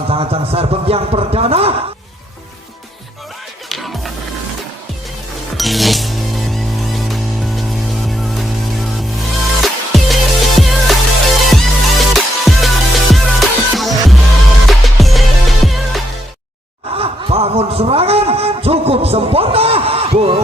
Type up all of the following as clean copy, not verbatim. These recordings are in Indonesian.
ancang-ancang server yang perdana. Bangun serangan cukup sempurna.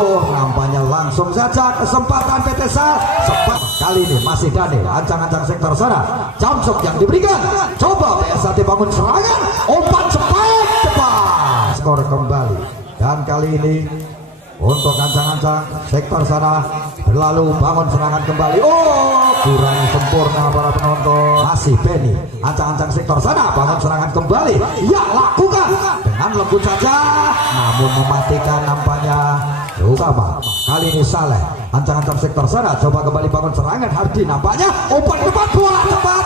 Nampaknya langsung saja kesempatan PT Sal. Sempat kali ini masih Daniel ancang-ancang sektor sana. Jamsok yang diberikan. Coba PSAT bangun serangan. Umpan cepat cepat. Skor kembali. Dan kali ini untuk ancang-ancang sektor sana berlalu bangun serangan kembali. Kurang sempurna para penonton. Masih Benny ancang-ancang sektor sana bangun serangan kembali. Ya, lakukan dengan lembut saja, namun mematikan nampaknya. Utama kali ini Saleh ancang-ancang sektor sana coba kembali bangun serangan. Hardi nampaknya umpan cepat, bola cepat.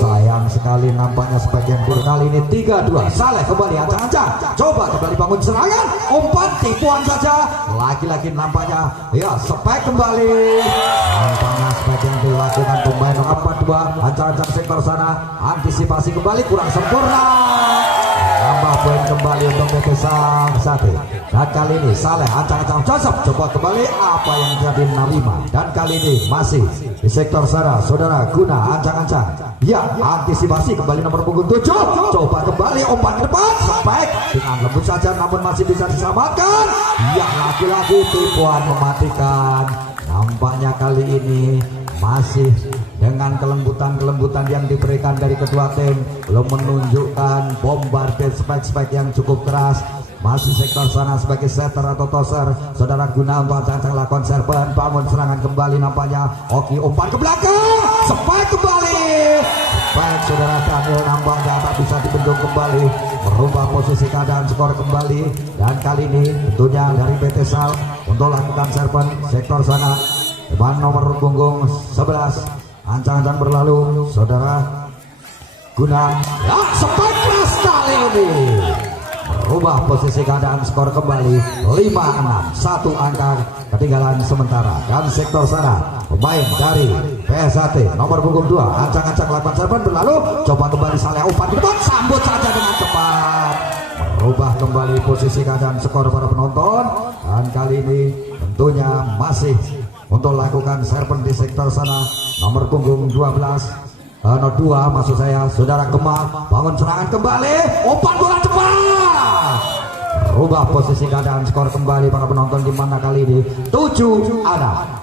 Sayang sekali nampaknya sebagian buruk. Kali ini 3-2 Saleh kembali ancang-ancang coba kembali bangun serangan. Umpan tipuan saja, lagi-lagi nampaknya ya spek kembali. Nampaknya sebagian dilakukan pemain nomor 42 ancang-ancang sektor sana. Antisipasi kembali kurang sempurna. Tambah poin kembali untuk PT Sate. Dan kali ini Saleh ancang-ancang Joseph coba kembali apa yang jadi 65. Dan kali ini masih di sektor sana saudara Guna ancang-ancang. Ya, antisipasi kembali nomor punggung 7. Coba kembali umpan ke depan. Spek dengan lembut saja namun masih bisa diselamatkan. Ya, lagi-lagi tipuan mematikan. Nampaknya kali ini masih dengan kelembutan yang diberikan dari kedua tim belum menunjukkan bombardir spek-spek yang cukup keras. Masih sektor sana sebagai setter atau tosser saudara Guna untuk ancang-ancang lakukan serban bangun serangan kembali nampaknya. Oki umpan ke belakang, spek kembali. Baik saudara Daniel nampaknya tak bisa dibendung kembali, merubah posisi keadaan skor kembali. Dan kali ini tentunya dari PT Sal untuk lakukan serban sektor sana depan nomor punggung 11 ancang-ancang berlalu saudara Guna. Ya, spek keras kali ini merubah posisi keadaan skor kembali 5-6, satu angka ketinggalan sementara. Dan sektor sana pemain dari PSAT nomor punggung 2 ancang-ancang lakukan serban berlalu coba kembali Saleh umpan ke depan, sambut saja dengan cepat, merubah kembali posisi keadaan skor para penonton. Dan kali ini tentunya masih untuk lakukan serban di sektor sana nomor punggung 2 maksud saya saudara Gema bangun serangan kembali, umpan bola cepat, rubah posisi keadaan skor kembali para penonton, di mana kali ini 7 anak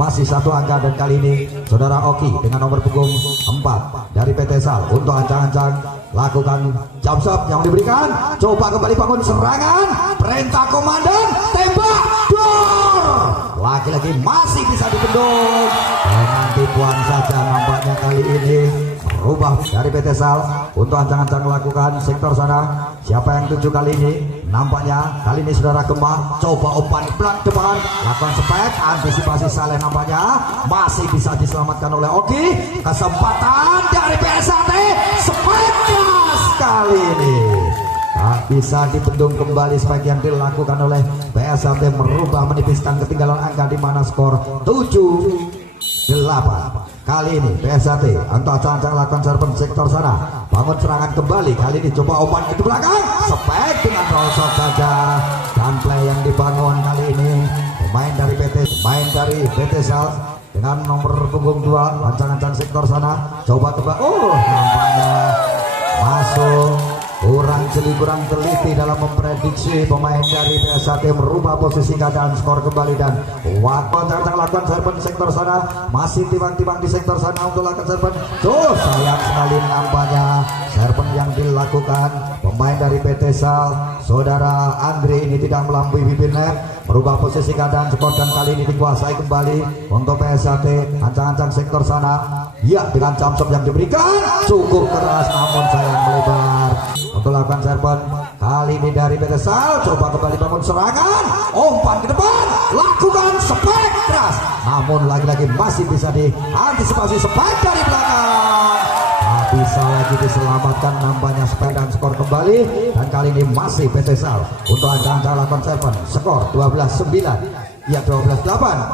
masih satu angka. Dan kali ini saudara Oki dengan nomor punggung 4 dari PT Sal untuk ancang-ancang lakukan jump shot yang diberikan. Coba kembali bangun serangan, perintah komandan tembak, dor, lagi-lagi masih bisa dibendung dengan tipuan saja. Nampaknya kali ini merubah dari PT Sal untuk ancang-ancang melakukan sektor sana. Siapa yang tuju kali ini? Nampaknya kali ini saudara Gema coba umpan belak depan, lakukan spek, antisipasi Saleh nampaknya masih bisa diselamatkan oleh Oki. Kesempatan dari PSAT, spek keras kali ini tak bisa dibendung kembali. Spek yang dilakukan oleh PSAT merubah menipiskan ketinggalan angka, di mana skor 7-8. Kali ini PSAT untuk ancang-ancang lakukan serban sektor sana bangun serangan kembali. Kali ini coba umpan ke belakang, spek dengan rosot saja. Dan play yang dibangun kali ini pemain dari PT Sal dengan nomor punggung 2 ancang-ancang sektor sana coba nampaknya masuk. Kurang jeli, kurang teliti dalam memprediksi pemain dari PSAT merubah posisi keadaan skor kembali. Dan waktu ancang-ancang lakukan serban sektor sana masih timbang-timbang di sektor sana untuk lakukan serban. Sayang sekali nampaknya serban yang dilakukan pemain dari PT Sal saudara Andre ini tidak melampaui bibir net, merubah posisi keadaan skor. Dan kali ini dikuasai kembali untuk PSAT ancang-ancang sektor sana. Ya, dengan jump shot yang diberikan cukup keras namun sayang melebar untuk lakukan serban. Kali ini dari PT Sal coba kembali bangun serangan, umpan ke depan, lakukan spek keras, namun lagi-lagi masih bisa diantisipasi spek dari belakang, tak bisa lagi diselamatkan nampaknya spek dan skor kembali. Dan kali ini masih PT Sal untuk ancang-ancang lakukan serban, skor 12-9. Ya, 12-8.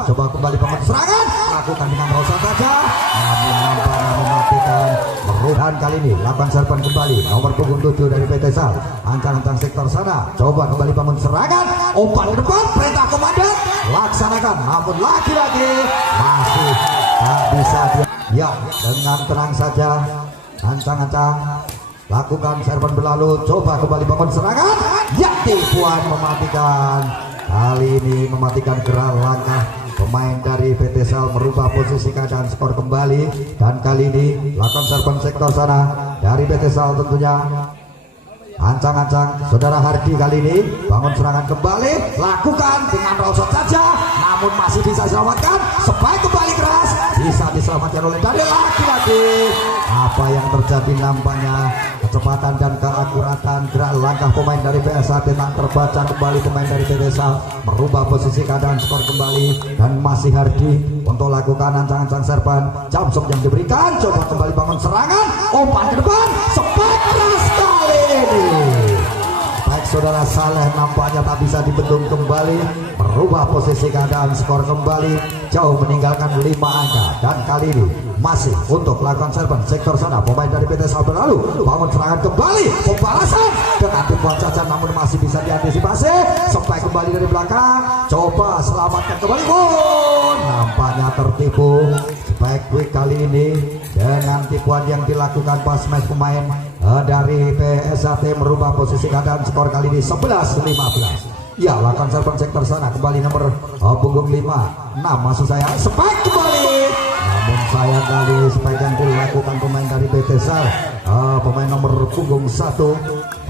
Coba kembali bangun serangan, lakukan dengan rosot saja namun nampaknya mematikan. diselamatkan. Dan kali ini lakukan serban kembali nomor punggung 7 dari PT Sal. Ancang-ancang sektor sana coba kembali bangun serangan, umpan ke depan, perintah komandan laksanakan, namun lagi-lagi masih tak bisa dia. Ya, dengan tenang saja ancang-ancang lakukan serban berlalu, coba kembali bangun serangan. Ya, tipuan mematikan. Kali ini mematikan gerak langkah pemain dari PT Sal, merubah posisi keadaan skor kembali. Dan kali ini lakukan serban sektor sana dari PT Sal tentunya. Ancang-ancang saudara Hardi kali ini bangun serangan kembali, lakukan dengan rosot saja, namun masih bisa diselamatkan. Spike kembali keras, bisa diselamatkan oleh Dani. Lagi-lagi apa yang terjadi, nampaknya kecepatan dan keakuratan gerak langkah pemain dari PSAT tak terbaca. Kembali pemain dari PT Sal merubah posisi keadaan skor kembali, dan masih Hardi untuk lakukan ancang-ancang serban. Jamsok yang diberikan, coba kembali bangun serangan, umpan ke depan, spike keras kali ini. Baik saudara Saleh nampaknya tak bisa dibendung kembali, merubah posisi keadaan skor kembali, jauh meninggalkan 5 angka. Dan kali ini masih untuk lakukan serban sektor sana pemain dari PT Sal berlalu, bangun serangan kembali, pembalasan dengan tipuan cacat, namun masih bisa diantisipasi. Sampai kembali dari belakang, coba selamatkan kembali, nampaknya tertipu. Spike quick kali ini dengan tipuan yang dilakukan pas match pemain dari PSAT, merubah posisi keadaan skor kali ini 11-15. Ya, lakukan serban sektor sana kembali nomor punggung 6 maksud saya. Spike kembali, namun sayang kali spike yang dilakukan pemain dari PT Sal, pemain nomor punggung 1,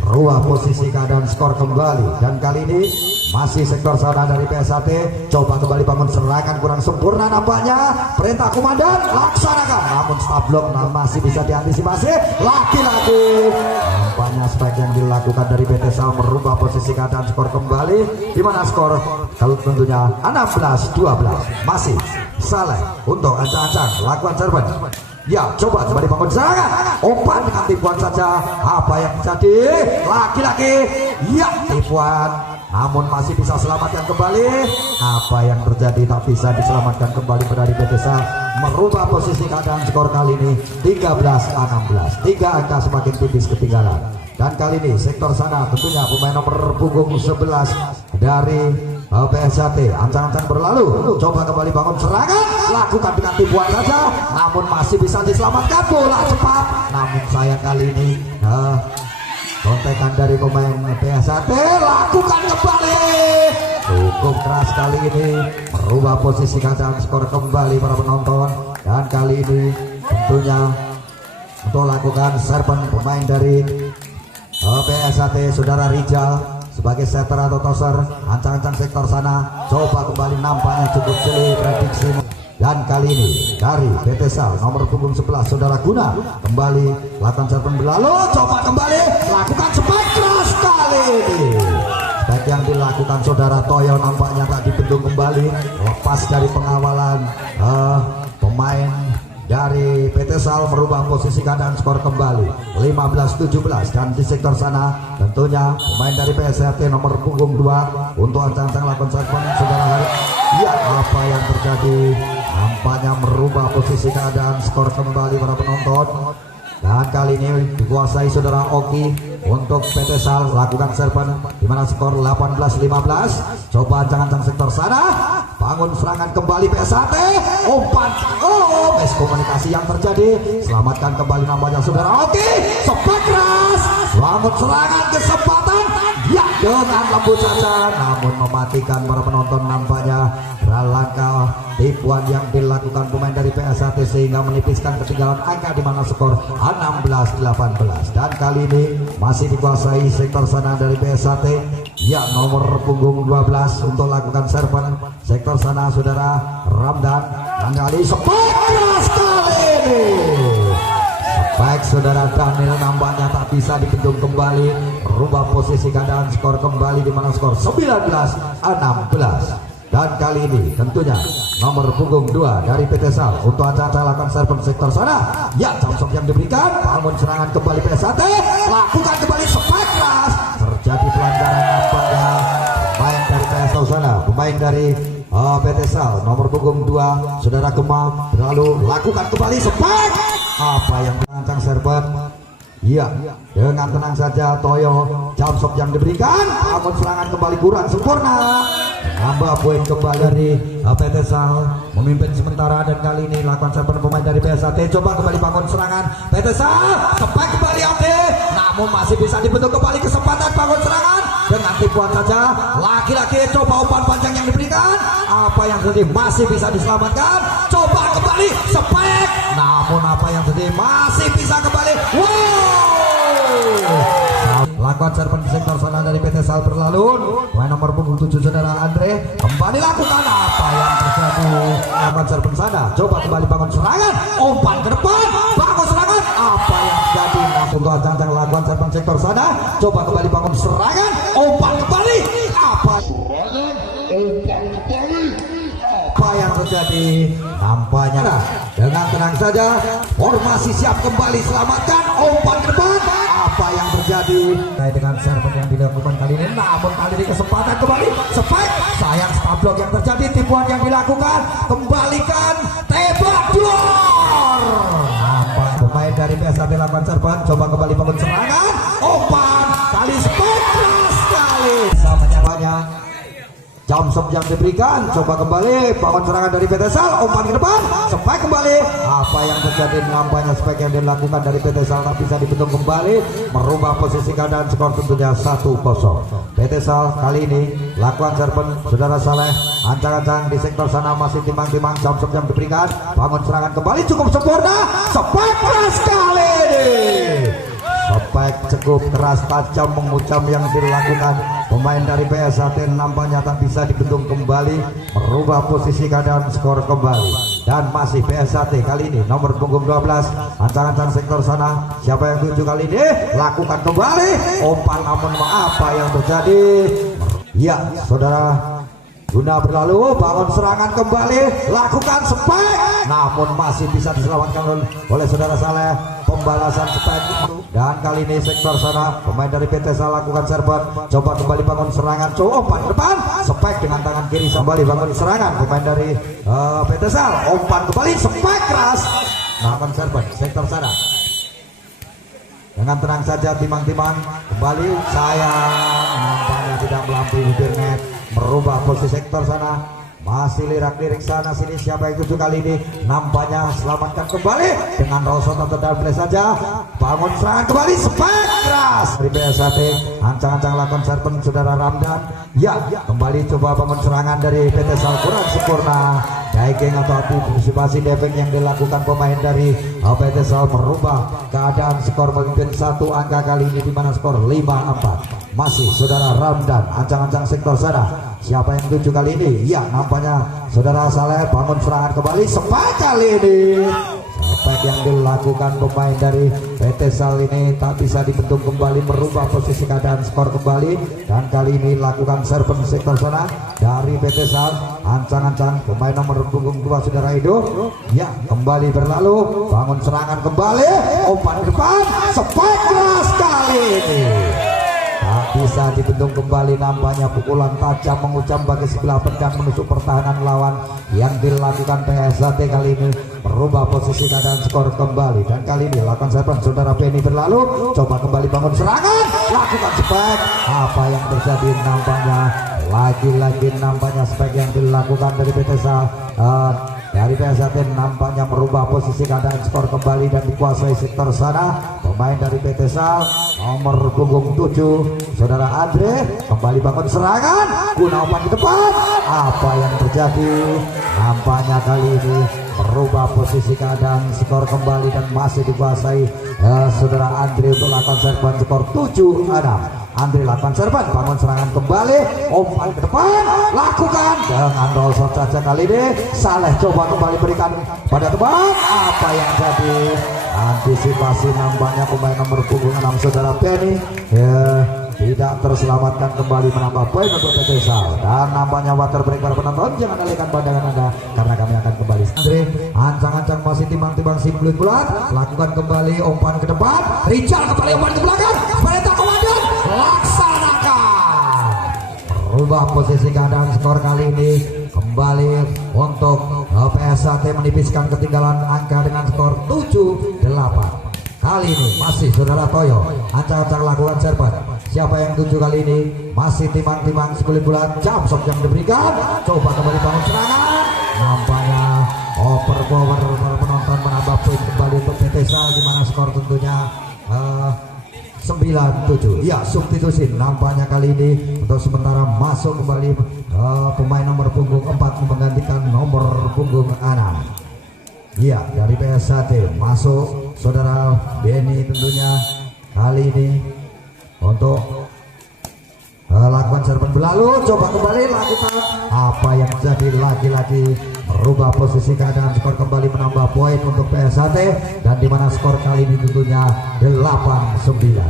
merubah posisi keadaan skor kembali. Dan kali ini masih sektor sana dari PSAT, coba kembali bangun serangan, kurang sempurna nampaknya. Perintah komandan laksanakan, namun stop block masih bisa diantisipasi. Lagi-lagi nampaknya spike yang dilakukan dari PT Sal merubah posisi keadaan skor kembali, di mana skor kalau tentunya 16-12. Masih Saleh untuk ancang-ancang lakukan serban. Ya, coba kembali bangun serangan, umpan dengan tipuan saja. Apa yang terjadi? Lagi-lagi ya, tipuan, namun masih bisa selamatkan kembali. Apa yang terjadi? Tak bisa diselamatkan kembali dari PT Sal, merubah posisi keadaan skor kali ini 13-16. 3 angka semakin tipis ketinggalan. Dan kali ini sektor sana tentunya pemain nomor punggung 11 dari PSAT ancang-ancang berlalu, coba kembali bangun serangan, lakukan dengan tipuan saja, namun masih bisa diselamatkan. Bola cepat, namun sayang kali ini kontekan dari pemain PSAT, lakukan kembali, cukup keras kali ini, merubah posisi keadaan skor kembali para penonton. Dan kali ini tentunya untuk lakukan serban pemain dari PSAT saudara Rijal sebagai setter atau tosser. Ancang-ancang sektor sana coba kembali, nampaknya cukup jeli prediksi. Dan kali ini dari PT Sal nomor punggung 11 saudara Guna kembali lakukan serban berlalu, coba kembali lakukan spike keras kali ini. Spike yang dilakukan saudara Toyo nampaknya tak dibendung kembali, lepas dari pengawalan pemain dari PT Sal, merubah posisi keadaan skor kembali 15-17. Dan di sektor sana tentunya pemain dari PSAT nomor punggung 2 untuk ancang-ancang lakukan serban saudara Hari. Ya, apa yang terjadi? Nampaknya merubah posisi keadaan skor kembali para penonton. Dan kali ini dikuasai saudara Oki untuk PT Sal, lakukan serban di mana skor 18-15. Coba ancang-ancang sektor sana, bangun serangan kembali PSAT, umpan, miskomunikasi yang terjadi, selamatkan kembali namanya saudara Oki. Spike keras, bangun serangan kesempatan, ya dengan lembut saja, namun mematikan para penonton. Nampaknya langkah tipuan yang dilakukan pemain dari PSAT sehingga menipiskan ketinggalan angka di mana skor 16-18. Dan kali ini masih dikuasai sektor sana dari PSAT, ya nomor punggung 12 untuk lakukan serban sektor sana saudara Ramdan. Dan kali spike keras kali ini, baik saudara Daniel nampaknya tak bisa dibendung kembali, merubah posisi keadaan skor kembali di mana skor 19-16. Dan kali ini tentunya nomor punggung 2 dari PT Sal untuk ancang-ancang lakukan serban sektor sana. Ya, Jamsok yang diberikan, bangun serangan kembali PSAT, lakukan kembali spike keras, terjadi pelanggaran nampaknya pemain dari PSAT sana, pemain dari PT Sal nomor punggung 2 saudara Gemma berlalu, lakukan kembali spike, Apa yang merancang serban? Iya, dengan tenang saja Toyo. Jump shot yang diberikan, namun serangan kembali kurang sempurna. Nambah poin kembali dari PT Sal memimpin sementara, dan kali ini lakukan serban pemain dari PSAT. Coba kembali bangun serangan PT Sal, sepak kembali AT, namun masih bisa dibentuk kembali kesempatan bangun serangan dengan tipuan saja. Laki-laki coba umpan panjang yang diberikan, apa yang terjadi masih bisa diselamatkan. Coba kembali sepak, namun apa yang terjadi masih bisa kembali. Lakukan serban di sektor sana dari PT Sal berlalu. Main nomor punggung 7 saudara Andre kembali lakukan, apa yang terjadi. Lakukan serban sana, coba kembali bangun serangan, umpan ke depan, bangun serangan, apa yang terjadi. Untuk ancang-ancang lakukan serban sektor sana, coba kembali bangun serangan, umpan kembali, apa yang terjadi. Nampaknya dengan tenang saja, formasi siap kembali, selamatkan, umpan ke depan, apa yang terjadi. Dengan serban yang dilakukan kali ini, namun kali ini kesempatan kembali spek, sayang stop block yang terjadi, tipuan yang dilakukan, kembalikan, tembak dor. Nampak pemain dari PSAT lakukan serban, coba kembali bangun serangan, umpan kali spek keras sekali. Samanya jump shot yang diberikan, coba kembali bangun serangan dari PT Sal, umpan ke depan, spek kembali. Apa yang terjadi? Nampaknya spek yang dilakukan dari PT Sal tak bisa dibentuk kembali, merubah posisi keadaan, skor tentunya 1-0. PT Sal kali ini lakukan serban saudara Saleh, ancang-ancang di sektor sana masih timang-timang. Jump shot yang diberikan, bangun serangan kembali cukup sempurna, spek keras sekali ini. Spek cukup keras tajam mengucam yang dilakukan pemain dari PSAT, nampaknya tak bisa dibentuk kembali, merubah posisi keadaan, skor kembali. Dan masih PSAT kali ini nomor punggung 12, ancang-ancang sektor sana, siapa yang tuju kali ini, lakukan kembali umpan, namun apa yang terjadi. Ya saudara, guna berlalu, bangun serangan kembali, lakukan spek, namun masih bisa diselamatkan oleh saudara Saleh. Pembalasan spek, dan kali ini sektor sana pemain dari PT Sal lakukan serban, coba kembali bangun serangan, coba umpan ke depan, spek dengan tangan kiri kembali bangun serangan pemain dari PT Sal, umpan kembali, spek keras, lakukan serban sektor sana. Dengan tenang saja, timang-timang kembali, sayang nampaknya tidak melampaui bibir net, merubah posisi sektor sana. Masih lirak-lirik sana sini, siapa yang tuju kali ini, nampaknya selamatkan kembali dengan rosot atau down play saja, bangun serangan kembali, spek keras dari PSAT, ancang-ancang lakukan serban saudara Ramdan. Ya kembali coba bangun serangan dari PT Sal kurang sempurna. Diving atau antisipasi diving yang dilakukan pemain dari PT Sal merubah keadaan, skor memimpin 1 angka kali ini, di mana skor 5-4. Masih saudara Ramdan, ancang-ancang sektor sana, siapa yang tuju kali ini? Ya nampaknya saudara Saleh, bangun serangan kembali, spek kali ini. Spek yang dilakukan pemain dari PT Sal ini tak bisa dibentuk kembali, merubah posisi keadaan, skor kembali. Dan kali ini lakukan serban sektor sana dari PT Sal, ancang-ancang pemain nomor punggung 2 saudara Edo. Ya kembali berlalu, bangun serangan kembali, umpan ke depan, spek keras kali ini. Tak bisa dibentuk kembali, nampaknya pukulan tajam mengucam bagi sebelah pedang menusuk pertahanan lawan yang dilakukan PSAT kali ini, merubah posisi keadaan, skor kembali. Dan kali ini lakukan serban saudara Penny berlalu, coba kembali bangun serangan, lakukan spek, apa yang terjadi. Nampaknya lagi-lagi nampaknya spek yang dilakukan dari PT Sal dari PSAT, nampaknya merubah posisi keadaan, skor kembali dan dikuasai sektor sana pemain dari PT Sal nomor punggung 7 saudara Andre, kembali bangun serangan, guna umpan ke depan, apa yang terjadi. Nampaknya kali ini merubah posisi keadaan, skor kembali dan masih dikuasai saudara Andre untuk lakukan serban, skor 7-6. Andre lakukan serban, bangun serangan kembali, umpan ke depan, lakukan dengan rosot saja kali ini. Saleh coba kembali berikan pada teman, apa yang jadi. Antisipasi nampaknya pemain nomor punggung 6 saudara Penny tidak terselamatkan, kembali menambah poin untuk PT Sal. Dan nampaknya water break para penonton, jangan alihkan pandangan Anda karena kami akan kembali. Andre ancang-ancang masih timbang-timbang si bulat-bulat, lakukan kembali umpan ke depan, Rijal kembali umpan ke belakang, perintah komandan, laksanakan. Merubah posisi keadaan, skor kali ini kembali untuk PSAT menipiskan ketinggalan angka dengan skor 7-8. Kali ini masih saudara Toyo ancang-ancang lakukan serban. Siapa yang tuju kali ini? Masih timang-timang sekulit bulan. Jam sok yang diberikan. Coba kembali bangun serangan. Nampaknya overpower para penonton menambah poin kembali untuk PT Sal, di mana skor tentunya 9-7. Ya, substitusi nampaknya kali ini untuk sementara masuk kembali pemain nomor punggung 4 menggantikan nomor punggung 6. Ya, dari PSHT masuk saudara Benny tentunya kali ini untuk lakukan serban berlalu. Coba kembali lakukan apa yang jadi lagi-lagi merubah posisi keadaan, skor kembali menambah poin untuk PSHT, dan dimana skor kali ini tentunya 8-9.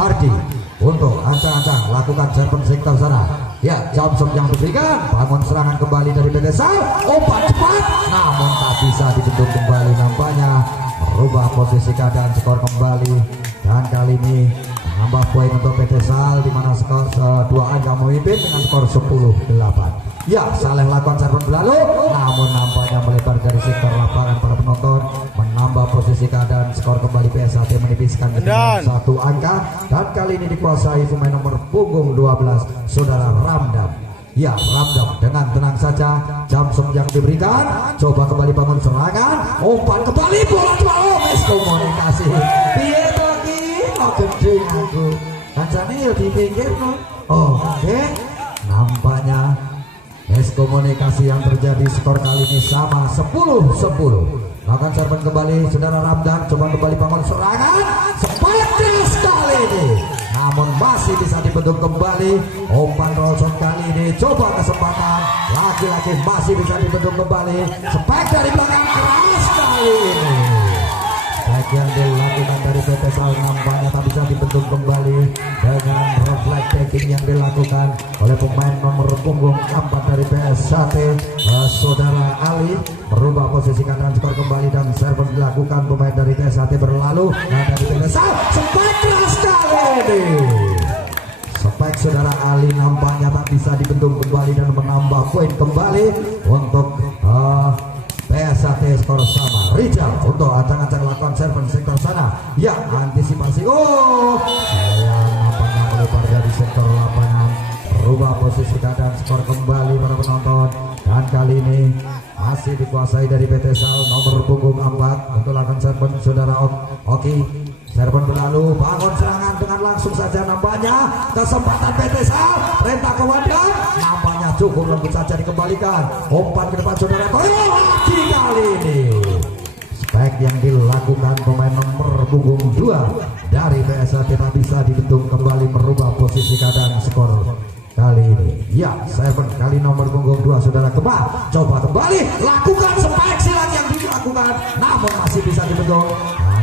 Hardy untuk ancang-ancang lakukan serban sektor sana. Ya, Jamsok yang diberikan, bangun serangan kembali dari PT Sal, umpan cepat namun tak bisa dibendung kembali, nampaknya merubah posisi keadaan, skor kembali, dan kali ini menambah poin untuk PT Sal, di mana skor 2 angka memimpin dengan skor 10-8. Ya, Saleh lakukan serban berlalu namun nampaknya melebar dari sektor lapangan para penonton, menambah posisi keadaan, skor kembali PSHT menipiskan dengan 1 angka, dan kali ini dikuasai pemain nomor punggung 12 saudara Ramdam. Ya, Ramdam dengan tenang saja, Jamsok yang diberikan, coba kembali bangun serangan, umpan kembali, bola jauh, miskomunikasi. Piye lagi kok gede aku kancane di pinggir no. Oke, nampaknya miskomunikasi yang terjadi, skor kali ini sama 10-10. Akan serban kembali saudara Ramdan, coba kembali bangun serangan, seperti sekali ini namun masih bisa dibentuk kembali. Umpan Rolson kali ini, coba kesempatan lagi-lagi masih bisa dibentuk kembali. Spek dari belakang keras kali ini, spek yang dilakukan dari PT Sal nampaknya tak bisa dibentuk kembali dengan refleks taking yang dilakukan oleh pemain nomor punggung 4 dari PSHT saudara Ali, merubah posisi keadaan, skor kembali, dan server dilakukan pemain dari PSHT berlalu. Nah, dari PT Sal spek keras kali ini, spek saudara Ali nampaknya tak bisa dibentuk kembali dan menambah poin kembali untuk PSHT, skor sama. Rijal untuk ancang-ancang lakukan serban sektor sana. Ya, antisipasi. Sayang nampaknya melebar dari sektor lapangan, merubah posisi keadaan, skor kembali para penonton, dan kali ini masih dikuasai dari PT Sal nomor punggung 4 untuk lakukan serban saudara Oki. Serban berlalu, bangun serangan dengan langsung saja, nampaknya kesempatan PT Sal, perintah ke wadah, nampaknya cukup lembut saja dikembalikan. Umpan ke depan saudara Toyo lagi kali ini. Spek yang dilakukan pemain nomor punggung 2 dari PSHT tak bisa dibentuk kembali, merubah posisi keadaan, skor kali ini. Ya, serban kali nomor punggung 2 saudara Kebah, coba kembali lakukan spek silang yang dilakukan namun masih bisa dibentuk.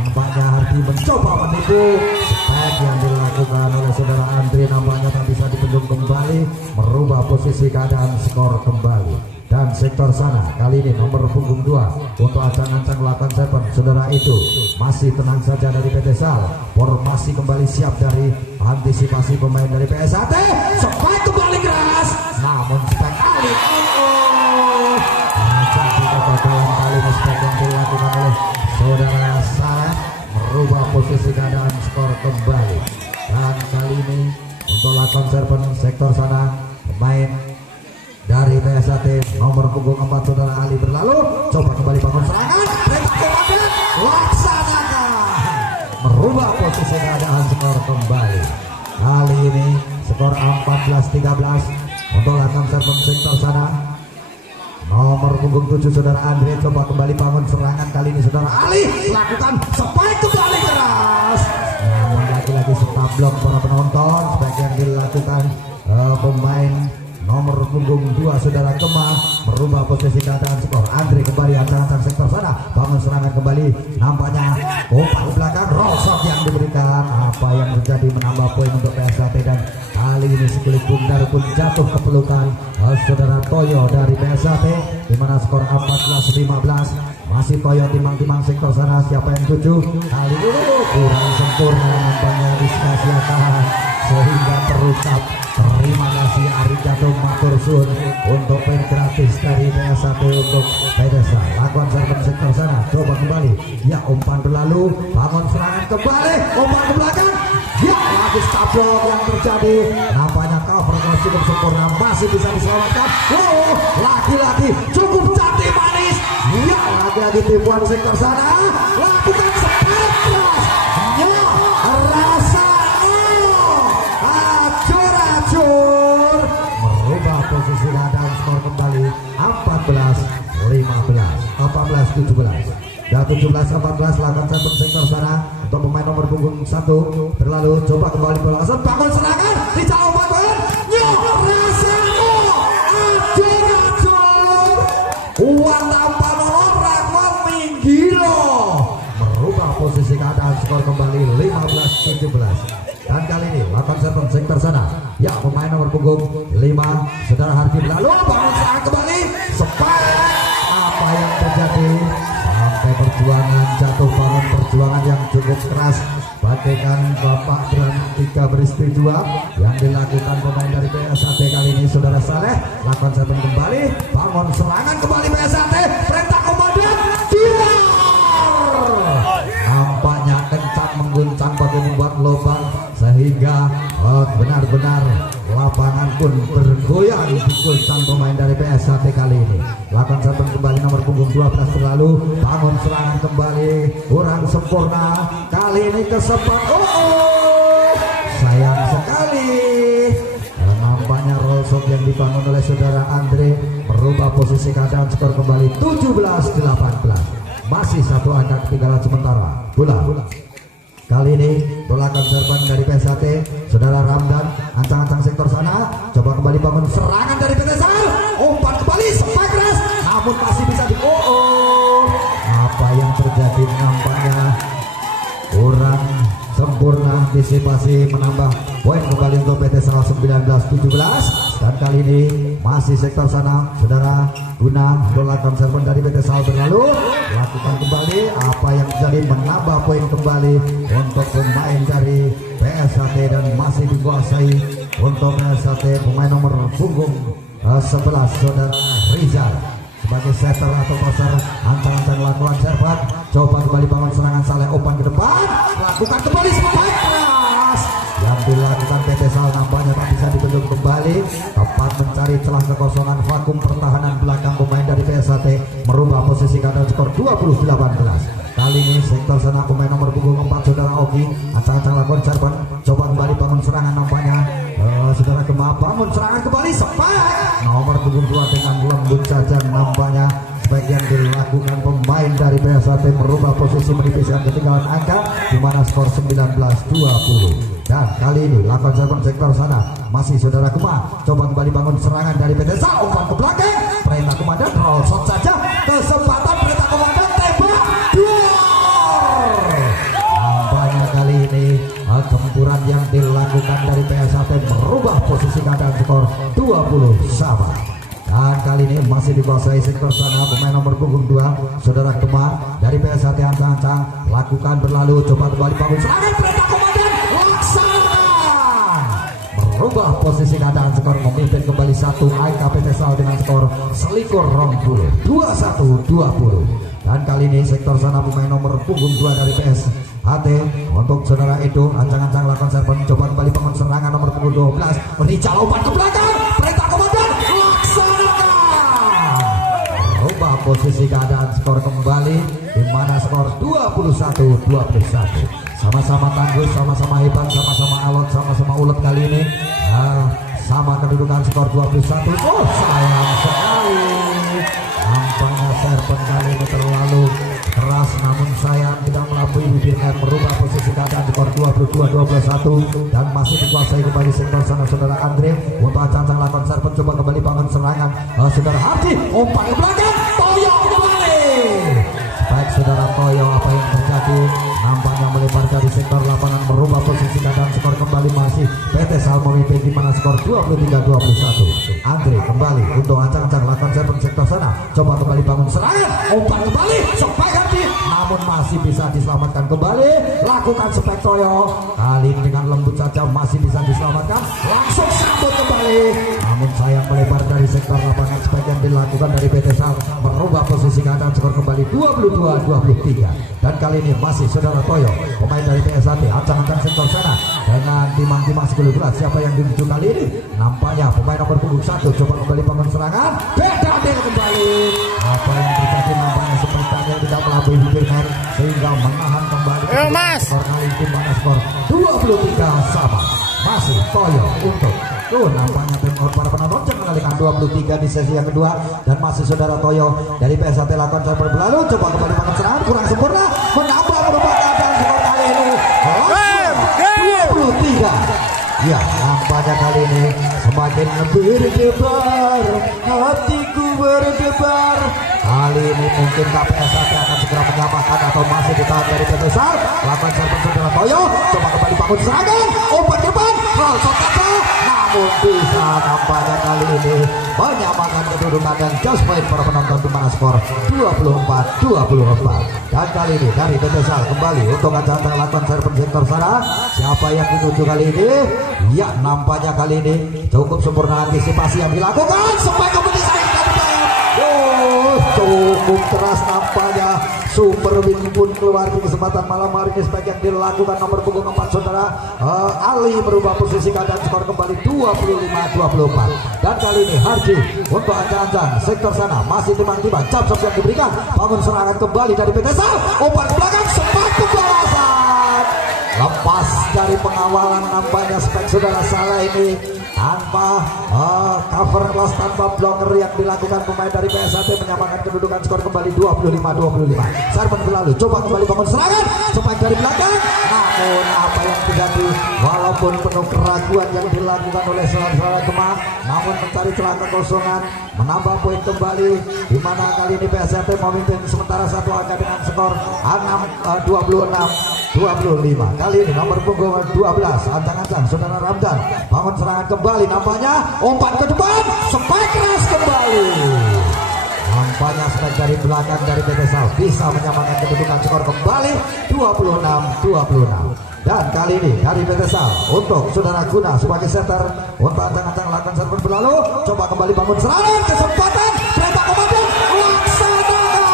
Nampaknya Hardy mencoba menipu, spek yang dilakukan oleh saudara Andri nampaknya tak bisa dibentuk kembali, merubah posisi keadaan, skor kembali. Dan sektor sana kali ini nomor punggung 2 untuk ancang-ancang melakukan serban saudara itu masih tenang saja dari PT Sal, formasi kembali siap dari antisipasi pemain dari PSHT. Spek kembali keras namun spek kali jadi kegagalan kali ini, spek yang dilakukan oleh saudara Saleh merubah posisi keadaan, skor kembali. Dan kali ini untuk lakukan serban sektor sana pemain dari PSHT nomor punggung 4 saudara Ali berlalu, coba kembali bangun serangan, laksanakan, merubah posisi keadaan, skor kembali. Kali ini skor 14-13 untuk lakukan serban sektor sana nomor punggung 7 saudara Andre, coba kembali bangun serangan, kali ini saudara Ali lakukan spek kembali keras namun lagi-lagi stop blok para penonton. Spek yang dilakukan pemain nomor punggung 2 saudara Kemah, merubah posisi keadaan, skor. Andre kembali ancang-ancang sektor sana, bangun serangan kembali, nampaknya umpan ke belakang, rosok yang diberikan, apa yang terjadi menambah poin untuk PSHT, dan kali ini sekulit bundar pun jatuh ke pelukan saudara Toyo dari PSHT, di mana skor 14-15. Masih Toyo timang-timang sektor sana, siapa yang tuju kali ini kurang sempurna, nampaknya disia-siakan sehingga terucap terima kasih Ari Jatuh matur suwun untuk poin gratis dari PSHT untuk PDSA. lakukan serban sektor sana, coba kembali, ya umpan berlalu, bangun serangan kembali, umpan ke belakang, ya lagi stablok yang terjadi, nampaknya cover cukup sempurna, masih bisa diselamatkan. Wow, lagi-lagi cukup cantik manis, ya lagi-lagi tipuan sektor sana, lakukan separuh keras, ya rasa acur-acur, merubah posisi keadaan, skor kembali 18-17 dan 17-14. Lakukan serban sektor sana untuk pemain nomor punggung 1 berlalu, coba kembali bola asal, bangun serangan di jauh poin, yo rasanya acur-acur, uang tanpa nolong Rakwan Minggilo, merubah posisi keadaan, skor kembali 15-17. Dan kali ini lakukan serban sektor sana, ya pemain nomor punggung 5 Saudara Hardi berlalu, bangun serangan kembali, sepakat. Apa yang terjadi sampai perjuangan jatuh bangun, perjuangan yang cukup keras bagaikan bapak dan 3 peristiwa yang dilakukan pemain dari PSAT kali ini. Saudara Saleh lakukan serban kembali, bangun serangan kembali PSAT, perintah komandan dia nampaknya kencang mengguncang bagi membuat lubang sehingga benar-benar lapangan pun bergoyang diguncang pemain dari PSAT kali ini. Lakukan serban kembali nomor punggung 12 berlalu, bangun serangan kembali, kurang sempurna kali ini kesempatan. Sayang sekali, nampaknya roll shot yang dibangun oleh saudara Andre merubah posisi keadaan, skor kembali 17-18. Masih satu angka ketinggalan sementara. Bola kali ini bola akan serban dari PSAT, saudara Ramdan, ancang-ancang sektor sana, coba kembali bangun serangan dari PT Sal, umpan kembali spike keras, namun masih bisa di apa yang terjadi, nampaknya kurang sempurna, antisipasi menambah poin kembali untuk PT Sal 19-17. Dan kali ini masih sektor sana, saudara Guna bola serban dari PT Sal berlalu, lakukan kembali, apa yang terjadi, menambah poin kembali untuk pemain dari PSAT dan masih dikuasai untuk PSAT pemain nomor punggung 11 saudara Rizal sebagai setter atau passer, ancang-ancang lakukan serban, coba kembali bangun serangan Saleh, umpan ke depan, lakukan kembali spike keras yang dilakukan PT Sal, nampaknya tak bisa dibendung kembali, tepat mencari celah kekosongan vakum pertahanan belakang pemain dari PSAT, merubah posisi keadaan, skor 20-18. Kali ini sektor sana pemain nomor punggung 4 saudara Ogi, ancang-ancang lakukan serban, coba kembali bangun serangan, nampaknya saudara Gemma bangun serangan kembali, spike nomor punggung 2 dengan lembut saja, nampaknya sebagian dilakukan pemain dari PSAT merubah posisi, menipiskan ketinggalan angka di mana skor 19-20. Dan kali ini lakukan serban sektor sana masih saudara Gemma, coba kembali bangun serangan dari PT Sal, umpan ke belakang, perintah komandan roll shot saja, kesempatan perintah komandan tembak gol. Nampaknya kali ini gempuran yang dilakukan dari PSAT merubah posisi keadaan, skor 20 sama. Dan kali ini masih dikuasai sektor sana pemain nomor punggung 2 saudara Gemma dari PSAT, ancang-ancang lakukan berlalu, coba kembali bangun serangan, perintah komandan laksanakan, merubah posisi keadaan, skor memimpin kembali 1 angka PT Sal dengan skor selikur 21-20. Dan kali ini sektor sana pemain nomor punggung 2 dari PSAT untuk saudara Edo, ancang-ancang lakukan serban, coba kembali bangun serangan nomor punggung 12, Rijal umpan ke belakang, perintah komandan laksanakan, merubah posisi keadaan, skor kembali di mana skor 21-21. Sama-sama tangguh, sama-sama hebat, sama-sama alot, sama-sama ulet kali ini. Sama kedudukan skor 21. Sayang sekali, nampaknya serban kali ini terlalu keras, namun sayang tidak melampaui bibirnya, merubah posisi keadaan skor 22-21 dan masih dikuasai kembali sektor sana saudara Andre untuk ancang-ancang lakukan serban, coba kembali bangun serangan saudara Hardi, umpan ke belakang, Toyo kembali. Baik saudara Toyo, apa yang terjadi, nampaknya melebar dari sektor lapangan, merubah posisi keadaan, skor kembali masih PT Sal memimpin di mana skor 23-21. Andre kembali untuk ancang-ancang lakukan serban sektor sana, coba kembali bangun serangan, umpan kembali, sampai Hardi, namun masih masih bisa diselamatkan kembali. Lakukan spek Toyo. Kali ini dengan lembut saja masih bisa diselamatkan. Langsung sambut kembali. Namun sayang melebar dari sektor lapangan. Spek yang dilakukan dari PT Sal merubah posisi keadaan, skor kembali 22-23. Dan kali ini masih saudara Toyo, pemain dari PSAT, ancang-ancang sektor sana dengan timang-timang sekali berat. Siapa yang dituju kali ini? Nampaknya pemain nomor punggung 1 coba kembali bangun serangan. Beda deal kembali. Apa yang terjadi nampaknya sepertinya tidak melampaui bibir men, sehingga menahan kembali. Skor kali ini mana skor 23 sama. Masih Toyo untuk nampaknya tim para penonton jangan mengalihkan 23 di sesi yang kedua. Dan masih saudara Toyo dari PSAT lakukan coba berlalu, coba kembali bangun serangan kurang sempurna, menambah merubah keadaan skor kali ini 23. Ya, nampaknya kali ini semakin berdebar, hatiku berdebar. Kali ini mungkin KPSAT akan segera menyamakan atau masih ditahan dari PT Sal. Lakukan serban saudara Toyo, coba kembali bangun serangan, umpan depan, langsung kata. Namun bisa nampaknya kali ini menyamakan kedudukan dan just point para penonton di mana skor 24-24. Dan kali ini dari PT Sal kembali untuk acara lakukan serban sektor sana. Siapa yang dituju kali ini? Ya, nampaknya kali ini cukup sempurna antisipasi yang dilakukan. Sampai kompetisi cukup keras nampaknya. Super Win pun keluar di kesempatan malam hari ini. Sebagian dilakukan nomor punggung 4 saudara Ali merubah posisi keadaan, skor kembali 25-24. Dan kali ini Harji untuk ancang-ancang sektor sana masih timbang-timbang. Cap yang diberikan, bangun serangan kembali dari PT Sal, umpan ke belakang, sempat kebalasan. Lepas dari pengawalan nampaknya spek saudara salah ini tanpa cover close, tanpa blocker yang dilakukan pemain dari PSAT menyamakan kedudukan, skor kembali 25-25. Serban berlalu, coba kembali bangun serangan, spek dari belakang. Namun apa yang terjadi, walaupun penuh keraguan yang dilakukan oleh saudara Kemah, namun mencari celah kekosongan, menambah poin kembali, di mana kali ini PSAT memimpin sementara satu angka dengan skor 26-25. Kali ini nomor punggung 12 ancang-ancang saudara Ramdan bangun serangan kembali, nampaknya umpan ke depan, spek keras kembali. Nampaknya spek dari belakang dari PT Sal bisa menyamakan kedudukan, skor kembali 26-26. Dan kali ini dari PT Sal untuk saudara Guna sebagai setter untuk ancang-ancang lakukan serban berlalu, coba kembali bangun serangan, kesempatan tembak komandan laksanakan.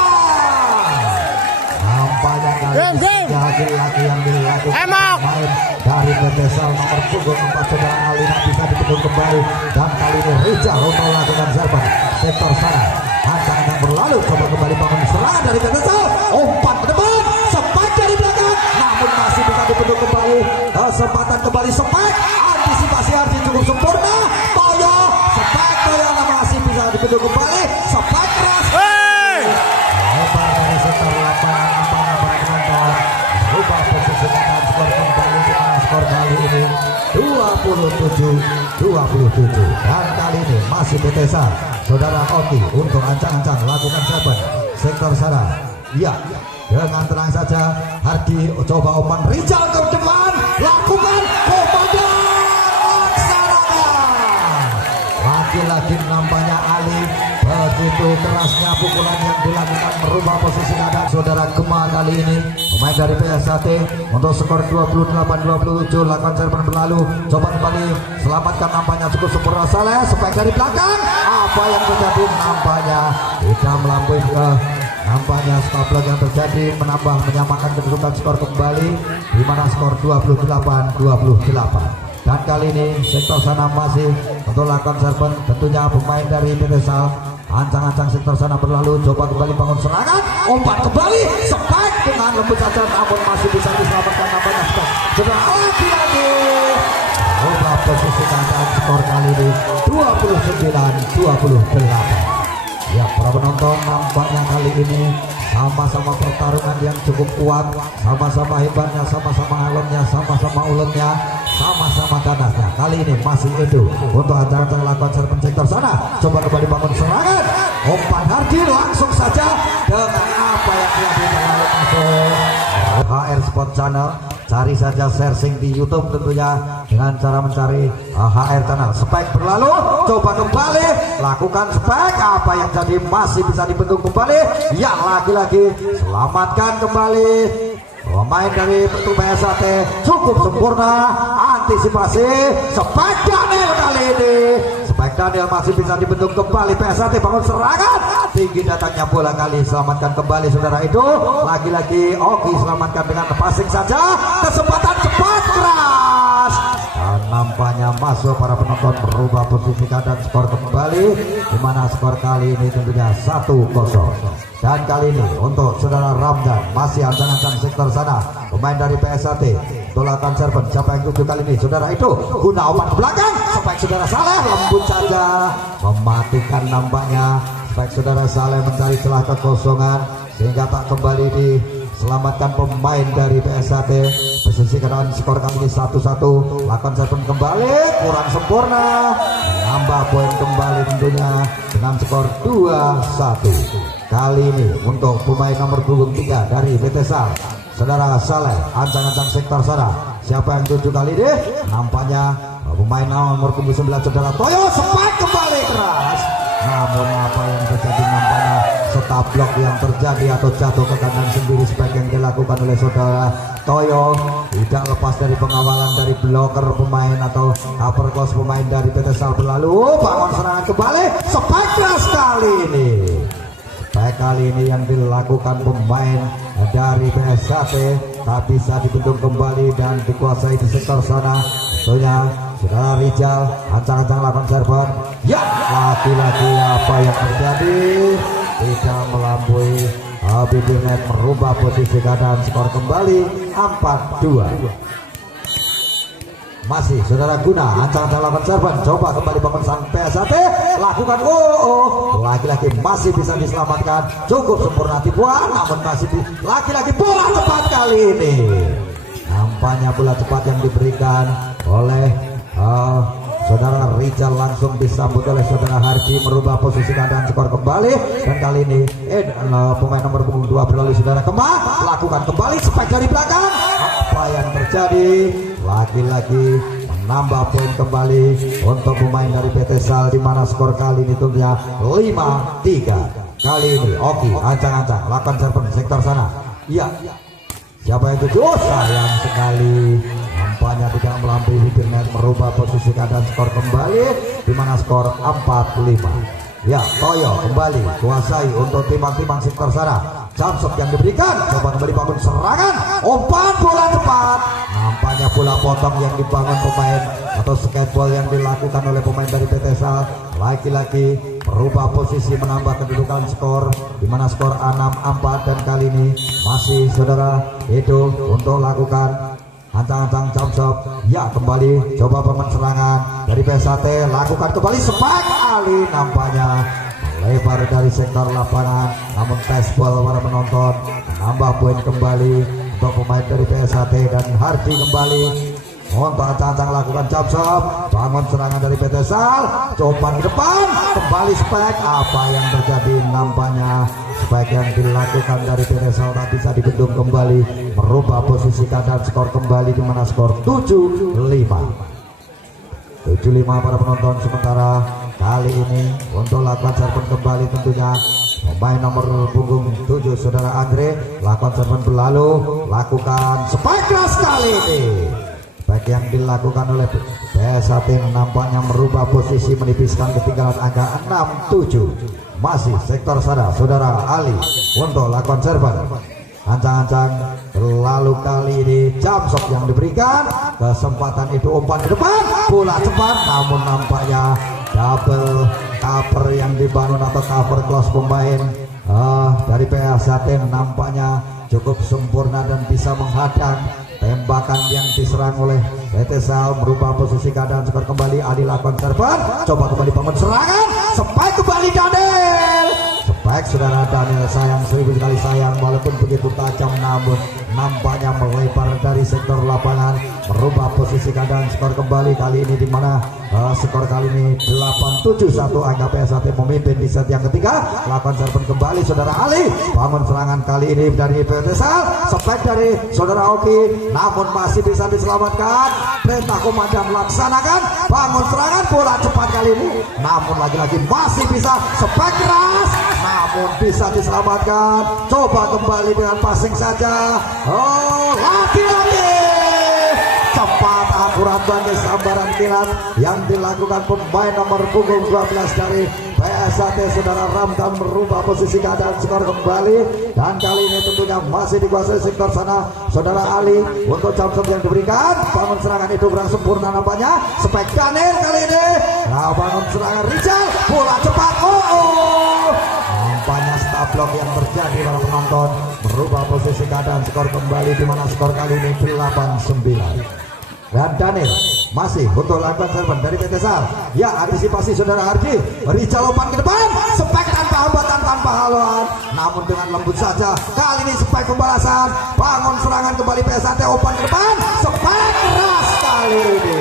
Nampaknya kali ini laki-laki yang dilakukan main dari PT Sal nomor punggung 4 saudara Alina bisa dipedul kembali. Dan kali ini Rizal untuk melakukan serban sektor sana, ancang-ancang berlalu, coba kembali bangun serangan dari PT Sal, umpan ke depan, spek dari belakang, namun masih bisa dipedul kembali. Kesempatan kembali spek, antisipasi Ardi cukup sempurna. Toyo, spek Toyo masih bisa dipedul kembali, spek keras. Lebar dari sektor lapangan nampaknya para penonton berubah posisi dan skor kembali dengan skor kali ini 27-27. Dan kali ini masih PT Sal saudara Oki untuk ancang-ancang lakukan serban sektor sana. Ya, dengan tenang saja Hardi coba umpan Rizal ke depan, lakukan komandan laksanakan. Lagi-lagi nampaknya Ali, begitu kerasnya pukulan yang dilakukan merubah posisi keadaan saudara Gema. Kali ini pemain dari PSAT untuk skor 28-27 lakukan serban berlalu, coba kembali selamatkan, nampaknya cukup sempurna Saleh, spek dari belakang. Apa yang terjadi, nampaknya tidak melampaui nampaknya stop block yang terjadi menambah menyamakan kedudukan, skor kembali di mana skor 28-28. Dan kali ini sektor sana masih untuk lakukan serban, tentunya pemain dari PT Sal ancang-ancang sektor sana berlalu, coba kembali bangun serangan, umpan kembali, spek dengan lembut saja, namun masih bisa diselamatkan. Nampaknya spek sudah lagi-lagi ubah posisi keadaan, skor kali ini 29-28. Ya, para penonton nampaknya kali ini sama-sama pertarungan yang cukup kuat, sama-sama hebatnya, sama-sama alamnya, sama-sama uletnya, sama-sama ganasnya. Kali ini masih itu untuk ancang-ancang lakukan serban sektor sana, coba kembali bangun serangan, umpan Hardi langsung saja dengan apa yang dia lalu masuk HR Sport Channel cari saja searching di YouTube tentunya dengan cara mencari HR Channel. Spike berlalu, coba kembali, lakukan spike, apa yang jadi masih bisa dibentuk kembali. Ya, lagi-lagi selamatkan kembali pemain dari Petu PSAT, cukup sempurna, antisipasi, spike Daniel kali ini. Spike Daniel masih bisa dibentuk kembali, PSAT bangun serangan, tinggi datangnya bola kali, selamatkan kembali saudara itu. Lagi-lagi Oki selamatkan dengan passing saja, kesempatan cepat keras. Dan nampaknya masuk para penonton, merubah posisi keadaan skor kembali, di mana skor kali ini tentunya 1-0. Dan kali ini untuk saudara Ramdan masih ancang-ancang sektor sana, pemain dari PSAT tolakan serven. Siapa yang tuju kali ini saudara itu guna umpan ke belakang, supaya saudara Saleh lembut saja mematikan nampaknya. Supaya saudara Saleh mencari celah kekosongan sehingga tak kembali diselamatkan pemain dari PSAT. Posisi keadaan skor kali ini 1-1. Lakukan serven kembali, kurang sempurna, menambah poin kembali tentunya dengan skor 2-1. Kali ini untuk pemain nomor punggung 3 dari PT Sal, saudara Saleh, ancang-ancang sektor sana. Siapa yang tuju kali ini? Nampaknya pemain nomor punggung 9 saudara Toyo, spike kembali keras. Namun apa yang terjadi, nampaknya stop block yang terjadi atau jatuh ke kandang sendiri. Spike yang dilakukan oleh saudara Toyo tidak lepas dari pengawalan dari blocker pemain atau cover close pemain dari PT Sal berlalu. Bangun serangan kembali, spike keras kali ini. Baik, kali ini yang dilakukan pemain dari PSAT tak bisa dibendung kembali dan dikuasai di sektor sana. Tentunya saudara Rijal ancang-ancang lakukan server. Ya, lagi-lagi apa yang terjadi, tidak melampaui bibir net, merubah posisi keadaan skor kembali 4-2. Masih saudara Guna ancang-ancang lakukan serban, coba kembali bangun sang PSAT, lakukan lagi-lagi masih bisa diselamatkan, cukup sempurna tipuan, namun masih lagi-lagi bola cepat kali ini. Nampaknya bola cepat yang diberikan oleh saudara Rijal langsung disambut oleh saudara Harji, merubah posisi keadaan skor kembali. Dan kali ini pemain nomor punggung 2 berlalu saudara Kemah, lakukan kembali spike dari belakang. Apa yang terjadi? Lagi-lagi menambah poin kembali untuk pemain dari PT Sal, di mana skor kali ini tentunya 5-3. Kali ini Oki ancang-ancang lakukan serven sektor sana. Iya, siapa yang tuju? Sayang sekali, nampaknya tidak melampaui bibir net, merubah posisi keadaan skor kembali, di mana skor 4-5. Ya, Toyo kembali kuasai untuk timang-timang sektor sana. Jumpshot yang diberikan, coba kembali bangun serangan, umpan bola cepat. Nampaknya bola potong yang dibangun pemain atau skateball yang dilakukan oleh pemain dari PT Sal. Lagi-lagi berubah posisi, menambah kedudukan skor, di mana skor 6-4. Dan kali ini masih saudara itu untuk lakukan ancang-ancang jumpshot. Ya, kembali coba bangun serangan dari PSAT, lakukan kembali spike kali, nampaknya lebar dari sektor lapangan, namun testball para penonton, menambah poin kembali untuk pemain dari PSAT. Dan Hardi kembali untuk ancang-ancang lakukan jumpshot, bangun serangan dari PT Sal, coba ke depan, kembali spike. Apa yang terjadi? Nampaknya spike yang dilakukan dari PT Sal tak bisa dibendung kembali, merubah posisi keadaan skor kembali, di mana skor 7-5 para penonton. Sementara kali ini untuk lakukan serven kembali tentunya pemain nomor punggung 7 saudara Andre, lakukan serven berlalu, lakukan spike keras kali ini. Baik yang dilakukan oleh PSAT nampaknya merubah posisi, menipiskan ketinggalan angka 6-7. Masih sektor sana saudara Ali untuk lakukan serven, ancang-ancang lalu kali ini jumpshot yang diberikan, kesempatan itu umpan ke depan, bola cepat, namun nampaknya double cover yang dibangun atau cover close pemain dari PSAT nampaknya cukup sempurna dan bisa menghadang tembakan yang diserang oleh PT Sal, merubah posisi keadaan skor kembali. Adi lakukan serven, coba kembali bangun serangan, spike kembali Daniel. Spike saudara Daniel, sayang, seribu kali sayang, walaupun begitu tajam namun nampaknya melebar dari sektor lapangan merubah posisi keadaan skor kembali kali ini, di mana skor kali ini 8-7-1 angka PSAT memimpin di set yang ketiga. Lakukan serven kembali saudara Ali, bangun serangan kali ini dari PT Sal, spek dari saudara Oki, namun masih bisa diselamatkan. Perintah komandan laksanakan, bangun serangan, bola cepat kali ini, namun lagi-lagi masih bisa spek keras, namun bisa diselamatkan. Coba kembali dengan passing saja. Oh, lagi-lagi cepat akurat bagi sambaran kilat yang dilakukan pemain nomor punggung 12 dari PSAT saudara Ramdan, merubah posisi keadaan skor kembali, dan kali ini tentunya masih dikuasai sektor sana saudara Ali. Untuk jump shot yang diberikan, bangun serangan itu kurang sempurna nampaknya. Spek Daniel kali ini, nah, bangun serangan Rizal, bola cepat, nampaknya stop block yang terjadi para penonton merubah posisi keadaan skor kembali, di mana skor kali ini 8-9. Dan Daniel masih untuk lakukan serven dari PT Sal. Ya, antisipasi saudara Hardi, Rizal umpan ke depan, spek tanpa hambatan, tanpa haluan, namun dengan lembut saja. Kali ini spek pembalasan, bangun serangan kembali PSAT, umpan ke depan, spek keras kali ini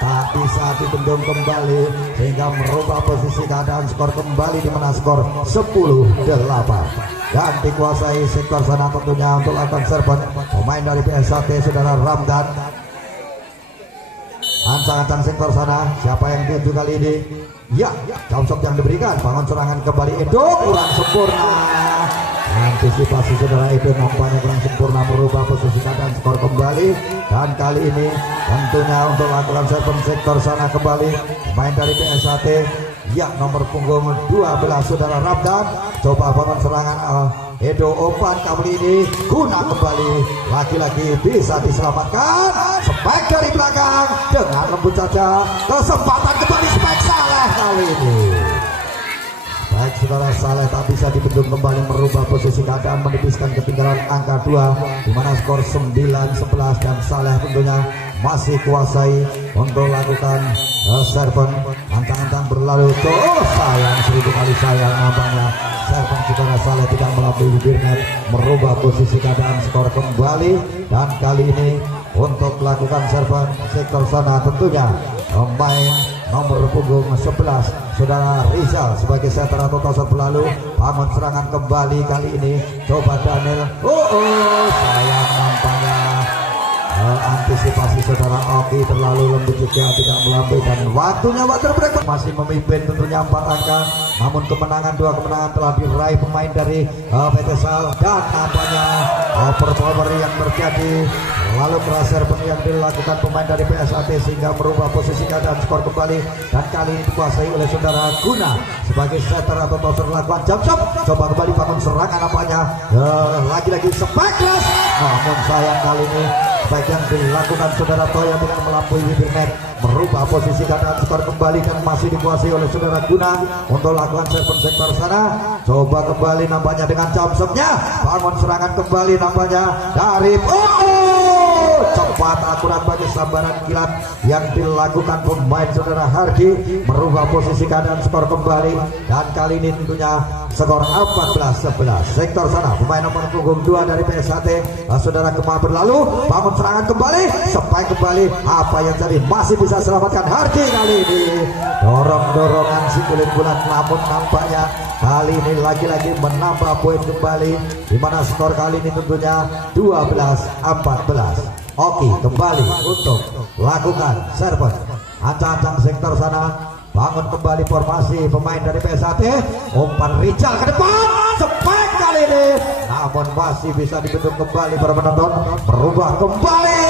tak bisa dibendung kembali, sehingga merubah posisi keadaan skor kembali, di mana skor 10-8 dan dikuasai sektor sana tentunya untuk lakukan serven pemain dari PSAT saudara Ramdan. Ancang-ancang sektor sana, siapa yang tuju kali ini? Ya, jump shot yang diberikan, bangun serangan kembali Edo, kurang sempurna. Antisipasi saudara Edo nampaknya kurang sempurna, merubah posisi keadaan skor kembali, dan kali ini tentunya untuk lakukan serven sektor sana kembali pemain dari PSAT. Ya, nomor punggung 12 saudara Ramdan, coba bangun serangan Edo, umpan kali ini guna kembali, lagi-lagi bisa diselamatkan. Spek dari belakang dengan lembut saja, kesempatan kembali spek Saleh kali ini. Baik saudara, Saleh tak bisa dibendung kembali, merubah posisi keadaan, menipiskan ketinggalan angka 2, di mana skor 9-11, dan Saleh tentunya masih kuasai untuk lakukan serven. Ancang-ancang berlalu, sayang, 1000 kali sayang nampaknya serven saudara Saleh tidak melalui bibir net, merubah posisi keadaan skor kembali, dan kali ini untuk melakukan serven sektor sana tentunya pemain nomor punggung 11 saudara Rizal sebagai setter atau tosor berlalu, bangun serangan kembali kali ini, coba Daniel, sayang nampaknya antisipasi saudara Oki terlalu lembut juga, tidak melampaui, dan waktunya water break masih memimpin tentunya 4 angka, namun kemenangan 2 kemenangan telah diraih pemain dari PT Sal, dan nampaknya overpower yang terjadi lalu keras serven yang dilakukan pemain dari PSAT, sehingga merubah posisi keadaan skor kembali, dan kali ini dikuasai oleh saudara Guna sebagai setter atau tosor lakukan jump shot. Coba kembali bangun serangan nampaknya, lagi-lagi spek keras, namun sayang kali ini spek yang dilakukan saudara Toya tidak melampaui bibir net, merubah posisi keadaan skor kembali, dan masih dikuasai oleh saudara Guna untuk lakukan serven sektor sana. Coba kembali nampaknya dengan jump shotnya, bangun serangan kembali nampaknya dari cepat akurat bagi sambaran kilat yang dilakukan pemain saudara Hardi, merubah posisi keadaan skor kembali, dan kali ini tentunya skor 14-11 sektor sana pemain nomor punggung 2 dari PSAT saudara Kemah berlalu, bangun serangan kembali, sampai kembali, apa yang jadi masih bisa selamatkan Hardi kali ini, dorong-dorongan si kulit bulat, namun nampaknya kali ini lagi-lagi menambah poin kembali, di mana skor kali ini tentunya 12-14. Oki kembali untuk lakukan serven, ancang-ancang sektor sana, bangun kembali formasi pemain dari PSAT, umpan Rizal ke depan, spek kali ini, namun masih bisa dibendung kembali para penonton, merubah kembali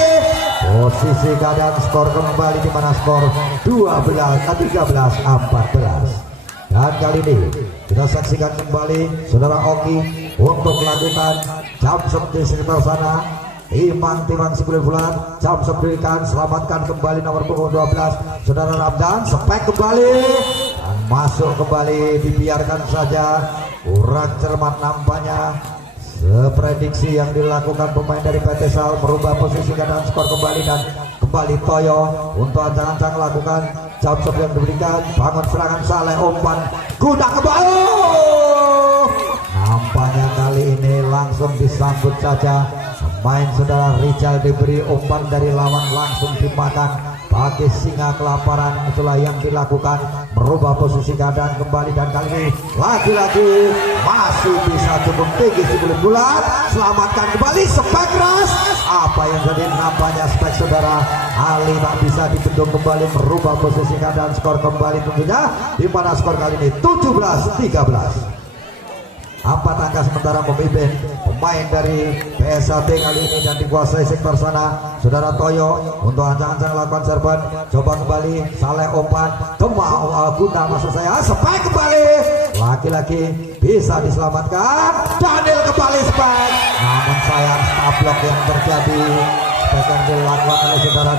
posisi keadaan skor kembali, di mana skor 13-14. Dan kali ini kita saksikan kembali saudara Oki untuk melakukan jump shot di sektor sana. Timang-timang sebulan bulan, jam seberikan, selamatkan kembali nomor punggung 12 saudara Ramdan, spek kembali dan masuk kembali, dibiarkan saja, kurang cermat nampaknya seprediksi yang dilakukan pemain dari PT Sal, merubah posisi keadaan skor kembali, dan kembali Toyo untuk ancang-ancang lakukan jump shot yang diberikan, bangun serangan Saleh, umpan Guna kembali, nampaknya kali ini langsung disambut saja Main saudara Rizal diberi umpan dari lawan langsung dimakan. Bagi singa kelaparan itulah yang dilakukan, merubah posisi keadaan kembali, dan kali ini lagi-lagi masih bisa cukup tinggi si kulit bulat. Selamatkan kembali spek keras. Apa yang jadi nampaknya spek saudara Ali tak bisa dibendung kembali, merubah posisi keadaan, skor kembali tentunya di mana skor kali ini 17-13. 4 angka sementara memimpin pemain dari PSAT kali ini dan dikuasai sektor sana saudara Toyo. Untuk ancang-ancang lakukan serban, coba kembali Saleh umpan guna maksud saya spek kembali, lagi-lagi bisa diselamatkan. Daniel kembali spek, namun sayang stablok yang terjadi. Spek yang dilakukan oleh saudara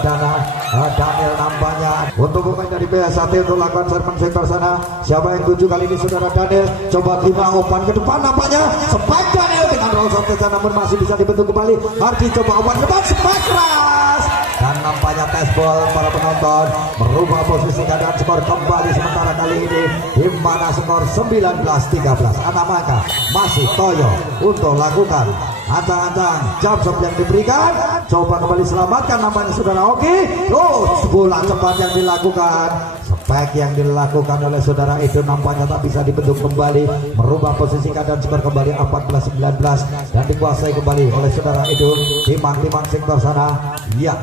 Daniel nampaknya untuk pemain dari PSAT untuk lakukan serban sektor sana. Siapa yang tuju kali ini saudara Daniel, coba lima umpan ke depan, nampaknya spek Daniel dengan roll shot kejar, namun masih bisa dibentuk kembali. Hardi coba umpan ke depan, spek keras, dan nampaknya tes ball para penonton, merubah posisi keadaan, skor kembali sementara kali ini di mana skor 19-13. Anak maka masih Toyo untuk lakukan ancang-ancang jump shot yang diberikan, coba kembali selamatkan nampaknya saudara Oki. Bola cepat yang dilakukan, spek yang dilakukan oleh saudara Edo nampaknya tak bisa dibentuk kembali, merubah posisi keadaan, skor kembali 14-19 dan dikuasai kembali oleh saudara Edo. Timang sektor sana, ya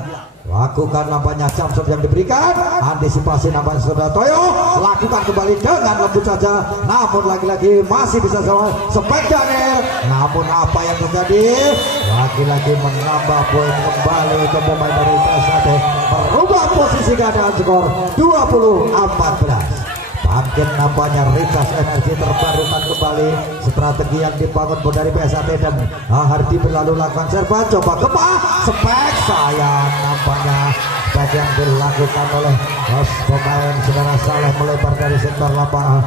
lakukan nampaknya jump shot yang diberikan, antisipasi nampaknya saudara Toyo, lakukan kembali dengan lembut saja, namun lagi-lagi masih bisa sama spek Daniel. Namun apa yang terjadi, lagi-lagi menambah poin kembali untuk pemain dari PSAT, merubah posisi keadaan, skor 20-14. Bangkit nampaknya recharge energi terbarukan kembali, strategi yang dibangun dari PSAT dan Hardi berlalu lakukan serban, coba spek sayang, nampaknya spek yang dilakukan oleh pemain saudara Saleh melebar dari sektor lapangan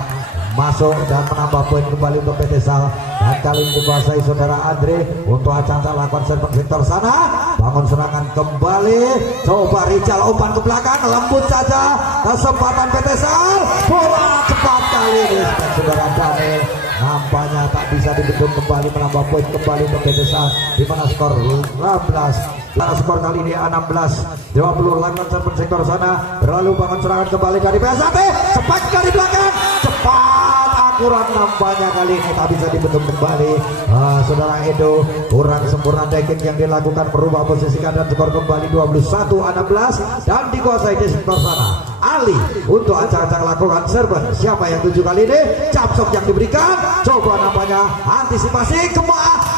masuk dan menambah poin kembali untuk PT Sal, dan kali ini dikuasai saudara Andre untuk acang-acang lakukan serban sektor sana, bangun serangan kembali, coba Rizal umpan ke belakang, lembut saja, kesempatan PT Sal, bola cepat kali ini saudara Daniel nampaknya tak bisa dibendung kembali, menambah poin kembali untuk PT Sal di mana skor 15. Skor kali ini 16-20. Lakukan serban sektor sana, berlalu bangun serangan kembali dari PSAT, spek dari belakang, cepat akurat, nampaknya kali ini tak bisa dibentuk kembali. Saudara Edo kurang sempurna tackling yang dilakukan, merubah posisi keadaan, skor kembali 21-16 dan dikuasai di sektor sana. Ali untuk acak-acak lakukan serban, siapa yang tuju kali ini, capsok yang diberikan, coba nampaknya antisipasi,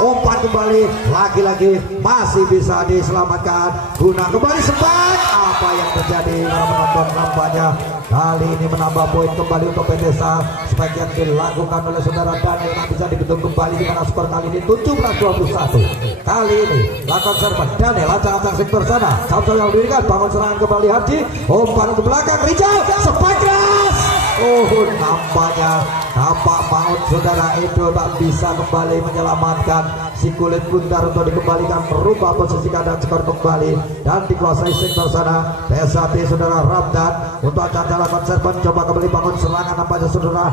umpan kembali, lagi-lagi masih bisa diselamatkan, guna kembali spek. Apa yang terjadi para penonton, nampaknya kali ini menambah poin kembali untuk PT Sal, spek yang dilakukan oleh saudara Daniel tak bisa dibentuk kembali dengan skor kali ini 17-21. Kali ini lakukan serban Daniel, acak-acak sektor sana, capsok yang diberikan, bangun serangan kembali Haji, umpan ke belakang Rizal, spek keras. Nampaknya tampak maut saudara Edo tak bisa kembali menyelamatkan si kulit bundar untuk dikembalikan, merubah posisi keadaan, skor kembali dan dikuasai sektor sana. PSAT saudara Ramdan untuk acak-acak lakukan serban, coba kembali bangun serangan, nampaknya saudara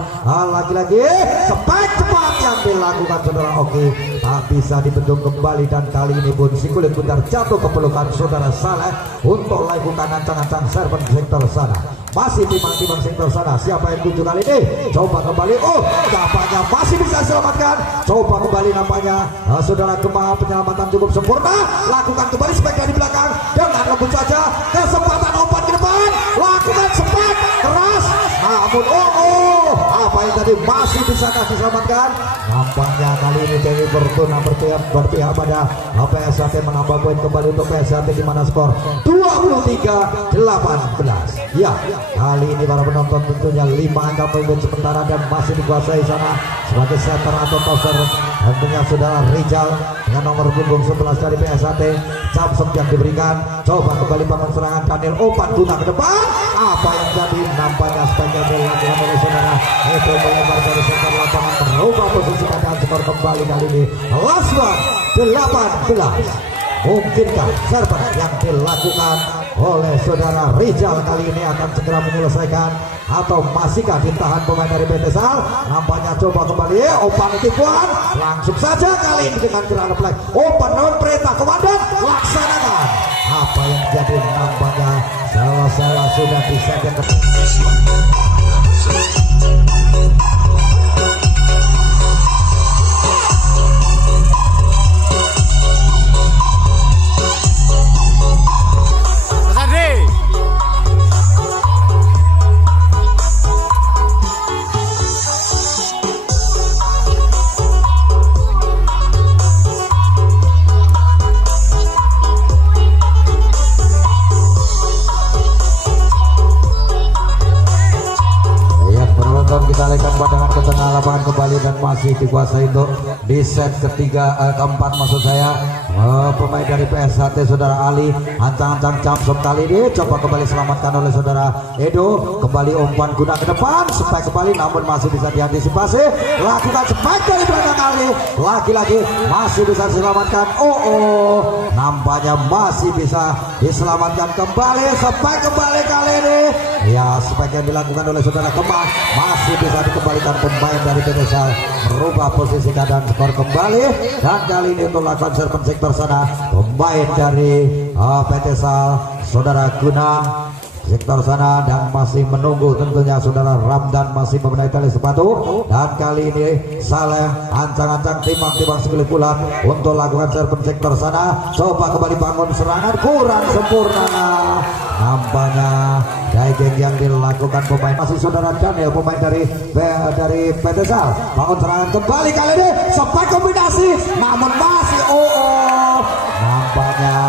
lagi-lagi spek cepat yang dilakukan saudara Oki tak bisa dibentuk kembali, dan kali ini pun si kulit bundar jatuh ke pelukan saudara Saleh untuk lakukan ancang-ancang serban sektor sana. Masih timang sektor sana, siapa yang tuju kali ini, coba kembali, nampaknya masih bisa diselamatkan, coba kembali nampaknya saudara Gemma, penyelamatan cukup sempurna, lakukan kembali spek dari belakang dengan lembut saja, kesempatan umpan ke depan, lakukan spek keras, namun apa yang tadi masih bisa diselamatkan. Nampaknya kali ini Dewi Fortuna berpihak pada PSAT, menambah poin kembali untuk PSAT di mana skor 23-18. Ya, kali ini para penonton tentunya 5 angka poin sementara dan masih dikuasai sana sebagai setter atau tosser tentunya saudara Rizal dengan nomor punggung 11 dari PSAT. Capsok yang diberikan, coba kembali bangun serangan Daniel, umpan guna ke depan, apa yang jadi, nampaknya sebagai dilakukan oleh saudara itu melebar dari sektor lapangan, merubah posisi keadaan, skor kembali kali ini last one 18. Mungkinkah serban yang dilakukan oleh saudara Rizal. Kali ini akan segera menyelesaikan atau masihkah ditahan pemain dari PT Sal? Nampaknya coba kembali umpan tipuan, langsung saja kali ini dengan gerakan play umpan non perintah komandan, laksanakan. Apa yang jadi nampaknya salah sudah bisa pandangan ke tengah lapangan kembali dan masih dikuasai untuk di set keempat maksud saya. Pemain dari PSHT saudara Ali, ancang-ancang jump kali ini coba kembali selamatkan oleh saudara Edo. Kembali umpan guna ke depan, spike kembali namun masih bisa diantisipasi. Lakukan spike dari belakang Ali, lagi-lagi masih bisa diselamatkan. Nampaknya masih bisa diselamatkan kembali, spike kembali kali ini. Ya, spike yang dilakukan oleh saudara Kemah masih bisa dikembalikan pemain dari PT Sal, merubah posisi keadaan skor kembali. Dan kali ini untuk lakukan serven sektor sana pemain dari PT Sal saudara Guna sektor sana, dan masih menunggu tentunya saudara Ramdan masih membenahi tali sepatu. Dan kali ini Saleh ancang-ancang timbang-timbang sekali bulan untuk lakukan serven sektor sana. Coba kembali bangun serangan, kurang sempurna nampaknya diving yang dilakukan pemain masih saudara Daniel, pemain dari PT Sal. Bangun serangan kembali kali ini, sempat kombinasi namun masih nampaknya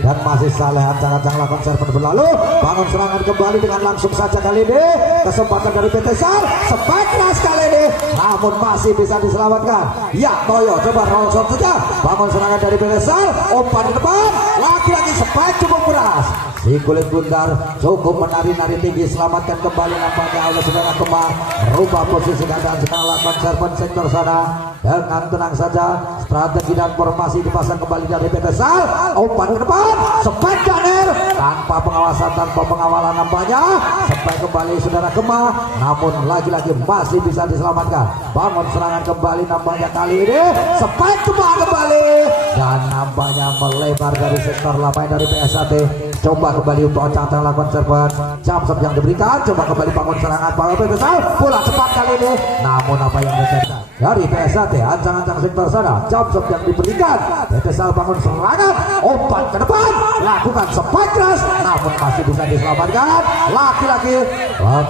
dan masih Saleh ancang-ancang lakukan serven berlalu. Bangun serangan kembali dengan langsung saja kali ini, kesempatan dari PT Sal, sempat keras kali ini namun masih bisa diselamatkan. Ya, Toyo coba roll shot saja. Bangun serangan dari PT Sal, umpan di depan, lagi-lagi sempat cukup keras. Si kulit bundar cukup menari-nari tinggi, selamatkan kembali nampaknya oleh saudara Kemah, merubah posisi keadaan sekarang lakukan serven sektor sana dengan tenang saja. Strategi dan formasi dipasang kembali dari PT Sal, umpan ke depan, sempat Janer tanpa pengawasan, tanpa pengawalan nampaknya sempat kembali saudara Kemah namun lagi-lagi masih bisa diselamatkan. Bangun serangan kembali nampaknya kali ini, sempat Kemah kembali dan nampaknya melebar dari sektor lapangan dari PSHT. Coba kembali untuk ancang-ancang lakukan serven jump shot yang diberikan. Coba kembali bangun serangan para PT Sal, bola cepat kali ini namun apa yang terjadi dari PSHT ancang-ancang sektor sana, jump shot yang diberikan. PT Sal bangun serangan, umpan ke depan, lakukan spike keras namun masih bisa diselamatkan. Laki-laki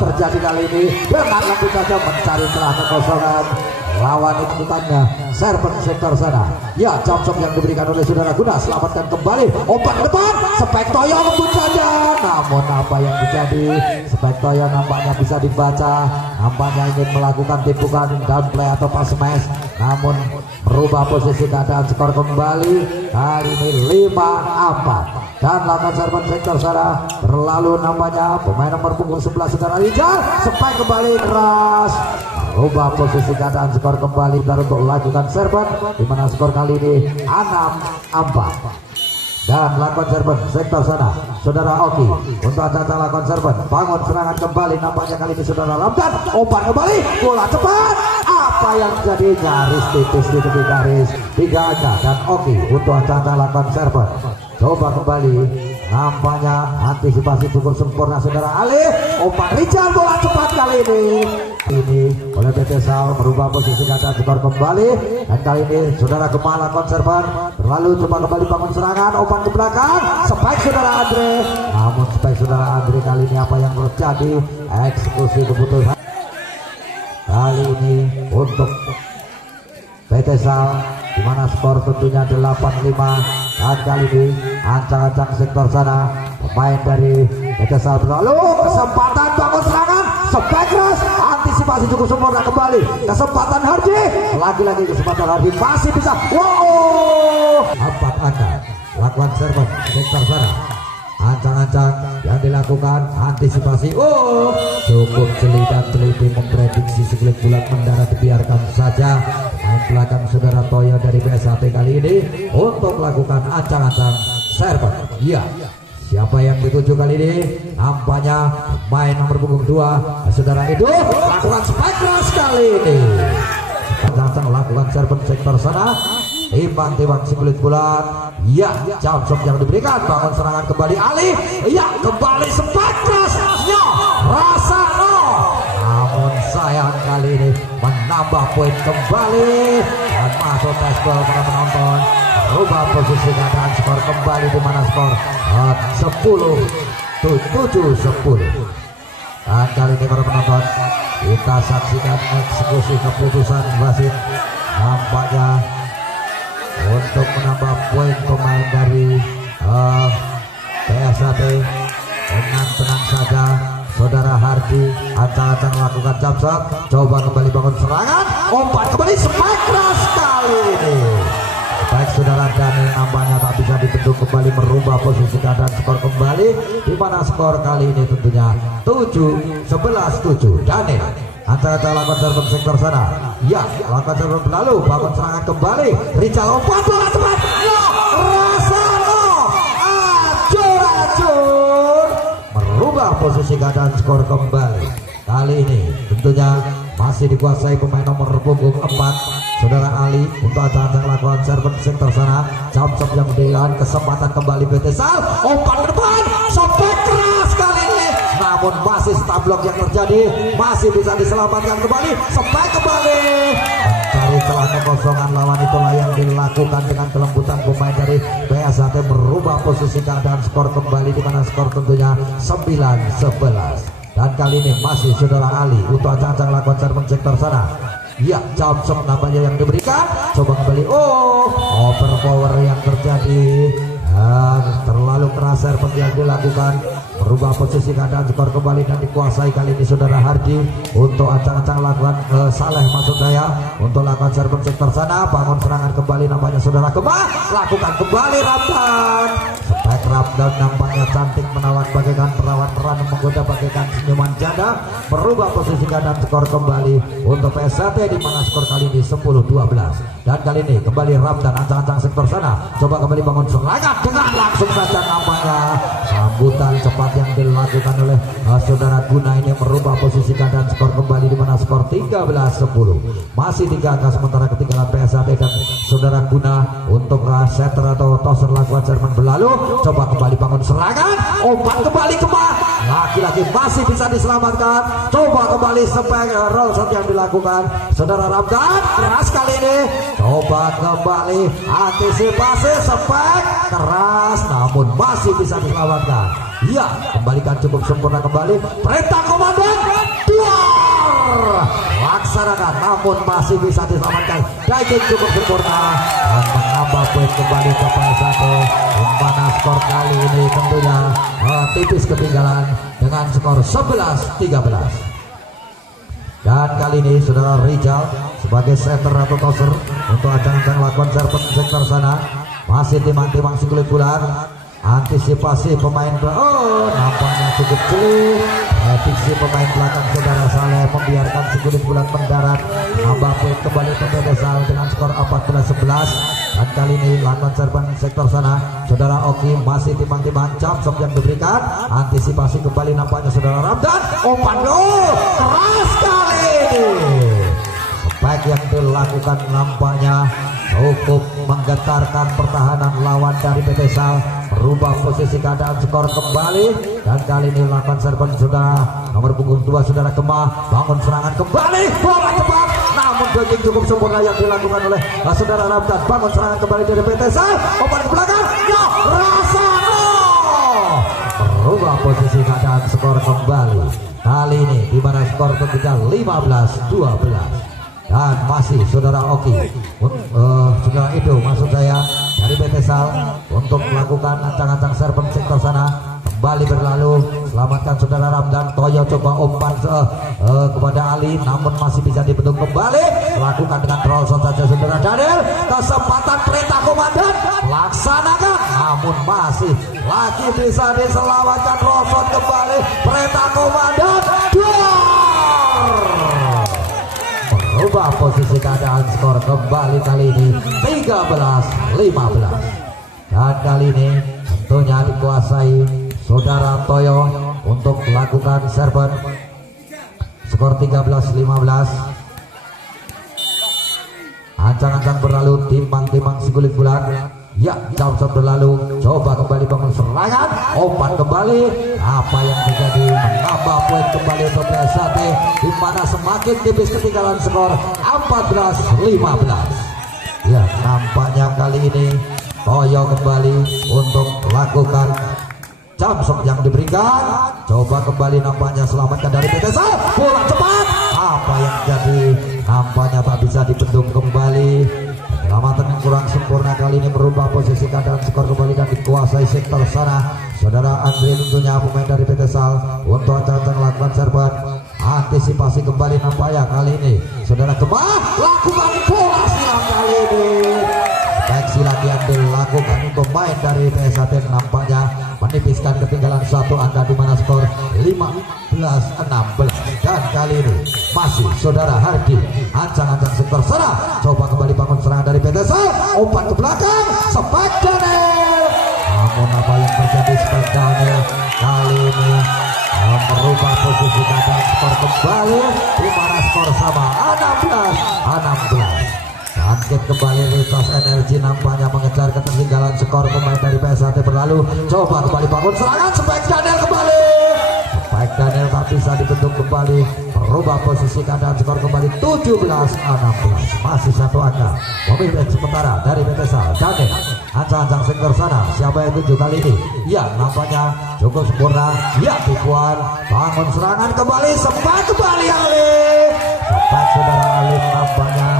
terjadi kali ini dengan langsung saja mencari celah kekosongan lawan ikutannya serven sektor sana. Ya, jump shot yang diberikan oleh saudara Guna, selamatkan kembali, umpan ke depan, spike Toyo lembut saja namun apa yang terjadi, spike Toyo nampaknya bisa dibaca, nampaknya ingin melakukan tipukan down play atau pass smash namun merubah posisi keadaan skor kembali hari ini 5-4 dan lakukan serven sektor sana berlalu. Nampaknya pemain nomor punggung 11 saudara Rizal, spike kembali keras, rubah posisi keadaan skor kembali dan untuk lakukan serven di mana skor kali ini 6-4 dan lakukan serven sektor sana saudara Oki untuk ancang-ancang lakukan serven. Bangun serangan kembali nampaknya kali ini saudara Ramdan, umpan kembali, bola cepat, apa yang jadi nyaris tipis di tepi garis 3 angka dan Oki untuk ancang-ancang lakukan serven. Coba kembali, nampaknya antisipasi cukup sempurna saudara Ali, umpan Rizal, bola cepat kali ini oleh PT Sal, merubah posisi keadaan skor kembali dan kali ini saudara Kemah lakukan serven berlalu. Coba kembali bangun serangan, umpan ke belakang, spike saudara Andre namun spike saudara Andre kali ini apa yang terjadi, eksekusi keputusan kali ini untuk PT Sal di mana skor tentunya 8-5 dan kali ini ancang-ancang sektor sana pemain dari PT Sal berlalu. Kesempatan bangun serangan, spike keras, antisipasi cukup sempurna kembali, kesempatan Harji, lagi-lagi kesempatan Harji masih bisa. Wow, 4 angka lakukan serven sektor sana, ancang-ancang yang dilakukan antisipasi. Cukup jeli dan teliti memprediksi segelit bulan mendarat, dibiarkan saja main belakang saudara Toyo dari PSHT kali ini untuk melakukan ancang-ancang serven. Ya, Siapa yang dituju kali ini? Nampaknya pemain nomor punggung 2 saudara itu lakukan spike keras kali ini. Datang lakukan serban sektor sana, timbang-timbang si kulit bulat. Ya, jump shot yang diberikan, bangun serangan kembali Ali. Ya, kembali spike keras. Ya, rasa no. Namun sayang kali ini menambah poin kembali dan masuk tes gol para penonton. Rubah posisi keadaan, skor kembali di mana skor 7-10. Dan kali ini para penonton kita saksikan eksekusi keputusan wasit. Nampaknya untuk menambah poin pemain dari PSAT dengan tenang saja saudara Hardi acang-acang melakukan jump shot, coba kembali bangun serangan, umpan kembali spike keras kali ini. Baik saudara Daniel nampaknya tak bisa dibendung kembali, merubah posisi keadaan, skor kembali di mana skor kali ini tentunya 7-11. Daniel acang-acang lakukan serban sektor sana. Ya, lakukan serban berlalu, bangun serangan kembali. Rizal umpan bola cepat. No, rasa no. Acur. Merubah posisi keadaan, skor kembali. Kali ini tentunya masih dikuasai pemain nomor punggung 4 saudara Ali untuk acang-acang lakukan serban sektor sana. Jump shot yang diberikan, kesempatan kembali PT Sal, umpan ke depan, sampai keras kali ini. Namun masih stablok yang terjadi, masih bisa diselamatkan kembali, sampai kembali mencari celah kekosongan lawan. Itulah yang dilakukan dengan kelembutan pemain dari PSAT, merubah posisi keadaan, skor kembali di mana skor tentunya 9-11. Dan kali ini masih saudara Ali untuk acang-acang lakukan serban sektor sana. Ya, jump shot nampaknya yang diberikan, coba kembali. Overpower yang terjadi dan terlalu keras serban yang dilakukan, merubah posisi keadaan, skor kembali dan dikuasai kali ini saudara Hardi untuk acang-acang lakukan Saleh maksud saya untuk lakukan serban sektor sana, bangun serangan kembali nampaknya saudara Kemah, lakukan kembali Ramdan. Spike Ramdan nampaknya cantik menawan bagaikan perawan merana menggoda bagaikan senyuman janda, merubah posisi keadaan, skor kembali untuk PSAT di mana skor kali ini 10-12. Dan kali ini kembali Ramdan acang-acang sektor sana, coba kembali bangun serangan dengan langsung saja nampaknya sambutan cepat yang dilakukan oleh saudara Guna ini merubah posisi keadaan, skor kembali di mana skor 13-10. Masih 3 angka sementara ketinggalan PSAT dan saudara Guna untuk setter atau toser lakukan serban berlalu, coba kembali bangun serangan, umpan kembali Kemah, laki-laki masih bisa diselamatkan, coba kembali spike roll shot yang dilakukan saudara Ramdan keras kali ini, coba kembali antisipasi spike keras namun masih bisa diselamatkan. Ya, kembalikan cukup sempurna kembali, perintah komandan duar laksanakan namun masih bisa diselamatkan. Diving cukup sempurna dan menambah poin kembali ke PSAT di mana skor kali ini tentunya tipis ketinggalan dengan skor 11-13. Dan kali ini saudara Rizal sebagai setter atau toser untuk acang-acang lakukan serban sektor sana, masih timang-timang si kulit bulat, antisipasi pemain nampaknya cukup jeli, prediksi pemain belakang saudara Saleh membiarkan si kulit bulat mendarat, nambah poin kembali ke Desal dengan skor 14-11. Dan kali ini lakukan serban sektor sana saudara Oki, masih timang-timang jump shot yang diberikan, antisipasi kembali nampaknya saudara Ramdan, umpan keras kali ini. Spike yang dilakukan nampaknya cukup menggetarkan pertahanan lawan dari PT Sal, merubah posisi keadaan, skor kembali. Dan kali ini lakukan serban saudara nomor punggung 2 saudara Kemah, bangun serangan kembali, bola cepat namun jogging cukup sempurna yang dilakukan oleh saudara Ramdan, bangun serangan kembali dari PT Sal, umpan ke belakang, ya rasa merubah posisi keadaan, skor kembali kali ini di mana skor tentunya 15-12. Dan masih saudara Oki saudara itu maksud saya dari PT Sal untuk melakukan ancang-ancang serban sektor sana, kembali berlalu, selamatkan saudara Ramdan. Toyo coba umpan kepada Ali namun masih bisa dibendung kembali, lakukan dengan roll shot saja saudara Daniel, kesempatan perintah komandan laksanakan namun masih lagi bisa diselamatkan, roll shot kembali, perintah komandan merubah posisi keadaan, skor kembali kali ini 13-15. Dan kali ini tentunya dikuasai Saudara Toyo untuk melakukan serven. Skor 13-15. Ancang-ancang berlalu, timbang-timbang segulit bulan. Ya, jam berlalu, coba kembali bangun serangan, umpan kembali. Apa yang terjadi? Menambah poin kembali untuk PSAT, di mana semakin tipis ketinggalan skor 14-15. Ya, nampaknya kali ini Toyo kembali untuk melakukan jump yang diberikan. Coba kembali, nampaknya selamatkan dari PTSA. Bola cepat. Apa yang jadi? Nampaknya tak bisa dibendung kembali. Penyelamatan yang kurang sempurna kali ini merubah posisi keadaan skor kembali dan dikuasai sektor sana. Saudara Andre tentunya pemain dari PT Sal untuk ancang-ancang melakukan serban. Antisipasi kembali nampaknya kali ini. Saudara Kemah lakukan bola silang kali ini. Baik, silang yang dilakukan pemain dari PSAT nampaknya menipiskan ketinggalan satu angka, di mana skor 15-16. Dan kali ini masih saudara Hardi ancang-ancang sektor sana. Coba kembali bangun serangan dari PTS, umpan ke belakang, Spike Daniel. Namun apa yang terjadi? Spike Daniel kali ini merubah posisi keadaan skor kembali, di mana skor sama 16-16. Bangkit kembali Ritos Energi, nampaknya mengejar ketertinggalan skor pemain dari PSAT berlalu. Coba kembali bangun serangan, Spike Daniel kembali. Spike Daniel tak bisa dibentuk kembali, merubah posisi keadaan skor kembali 17-16. Masih satu angka. Pemimpin sementara dari PTSA Daniel ancang-ancang sektor sana. Siapa yang tuju kali ini? Ya, nampaknya cukup sempurna. Ya, tipuan bangun serangan kembali, Spike kembali Ali. Spike saudara Ali nampaknya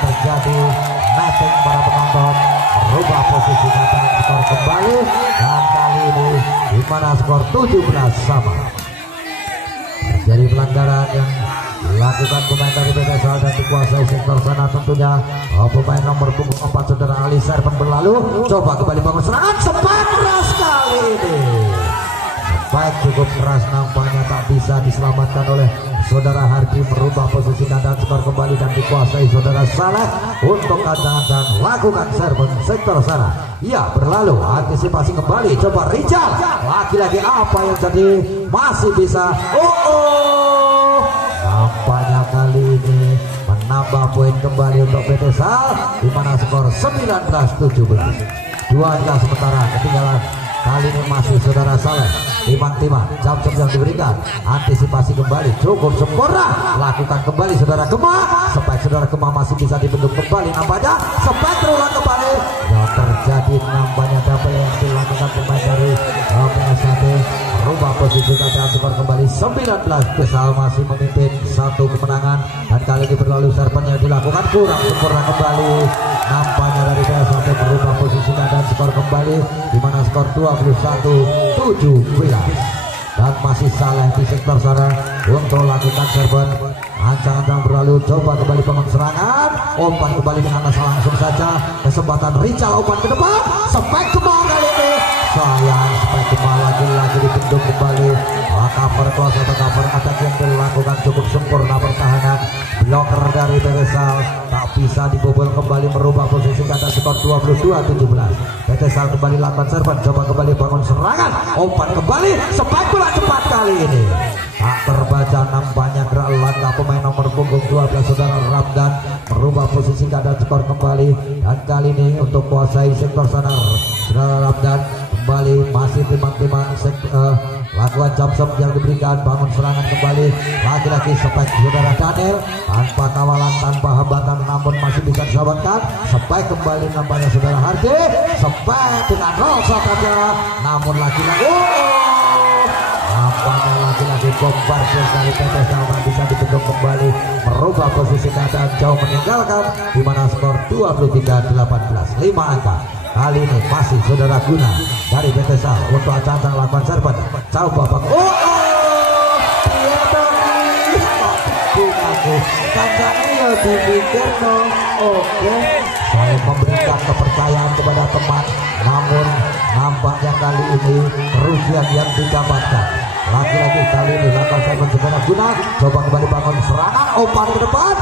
terjadi mapping para penonton, merubah posisi keadaan skor kembali, dan kali ini di mana skor 17 sama. Terjadi pelanggaran yang dilakukan pemain dari PTSA dan dikuasai sektor sana tentunya. Pemain nomor punggung 4 saudara Ali serven berlalu. Coba kembali bangun serangan, Spike keras kali ini. Spike cukup keras, nampaknya tak bisa diselamatkan oleh saudara Hardi, merubah posisi keadaan skor kembali dan dikuasai saudara Saleh untuk ancang-ancang lakukan serven sektor sana. Ya, berlalu, antisipasi kembali, coba Rijal lagi-lagi apa yang jadi? Masih bisa. Nampaknya kali ini menambah poin kembali untuk PT Sal, di mana skor 19-17. Dua angka sementara ketinggalan. Kali ini masih saudara Saleh, timang-timang, jump yang diberikan, antisipasi kembali, cukup sempurna, lakukan kembali saudara Kemah. Spike saudara Kemah masih bisa dibentuk kembali, nampaknya Spike terulang kembali. Yang terjadi nampaknya apa yang dilakukan pemain dari PSAT, merubah posisi keadaan skor kembali 19. Kesal masih memimpin satu kemenangan, dan kali ini berlalu serven yang dilakukan kurang sempurna kembali. Nampaknya dari PSAT merubah posisi keadaan skor kembali, di mana skor 21-17. Dan masih Saleh di sektor sana untuk lakukan serven. Ancang-ancang berlalu, coba kembali bangun serangan, umpan kembali dengan langsung saja. Kesempatan Rijal, umpan ke depan, Spike Kemah kali ini. Sayang, Spike Kemah lagi-lagi dibentuk kembali. Cover close atau cover attack yang dilakukan cukup sempurna pertahanan. Blocker dari PTSal tak bisa dibobol kembali, merubah posisi keadaan skor 22-17. PTSal kembali lakukan serban, coba kembali bangun serangan, umpan kembali, Spike bola cepat kali ini. Tak terbaca nampaknya gerak langkah pemain nomor punggung 12 saudara Ramdan, merubah posisi keadaan skor kembali, dan kali ini untuk kuasai sektor sana saudara Ramdan kembali masih timang-timang lakukan jump shot yang diberikan, bangun serangan kembali, lagi-lagi Spike saudara Daniel tanpa kawalan, tanpa hambatan, namun masih bisa diselamatkan. Spike kembali nampaknya saudara Hardi, Spike dengan roll shot saja, namun lagi-lagi nampaknya lagi-lagi bombardir dari PTSA tak bisa dibentuk kembali, merubah posisi keadaan jauh meninggalkan, di mana skor 23-18. 5 angka. Kali ini masih saudara Guna dari PTSA untuk ancang-ancang lakukan serban. Coba bang, oke, saya memberikan kepercayaan kepada teman, namun nampaknya kali ini kerugian yang didapatkan. Lagi-lagi kali ini lakukan serban saudara Guna, coba kembali bangun serangan, umpan ke depan,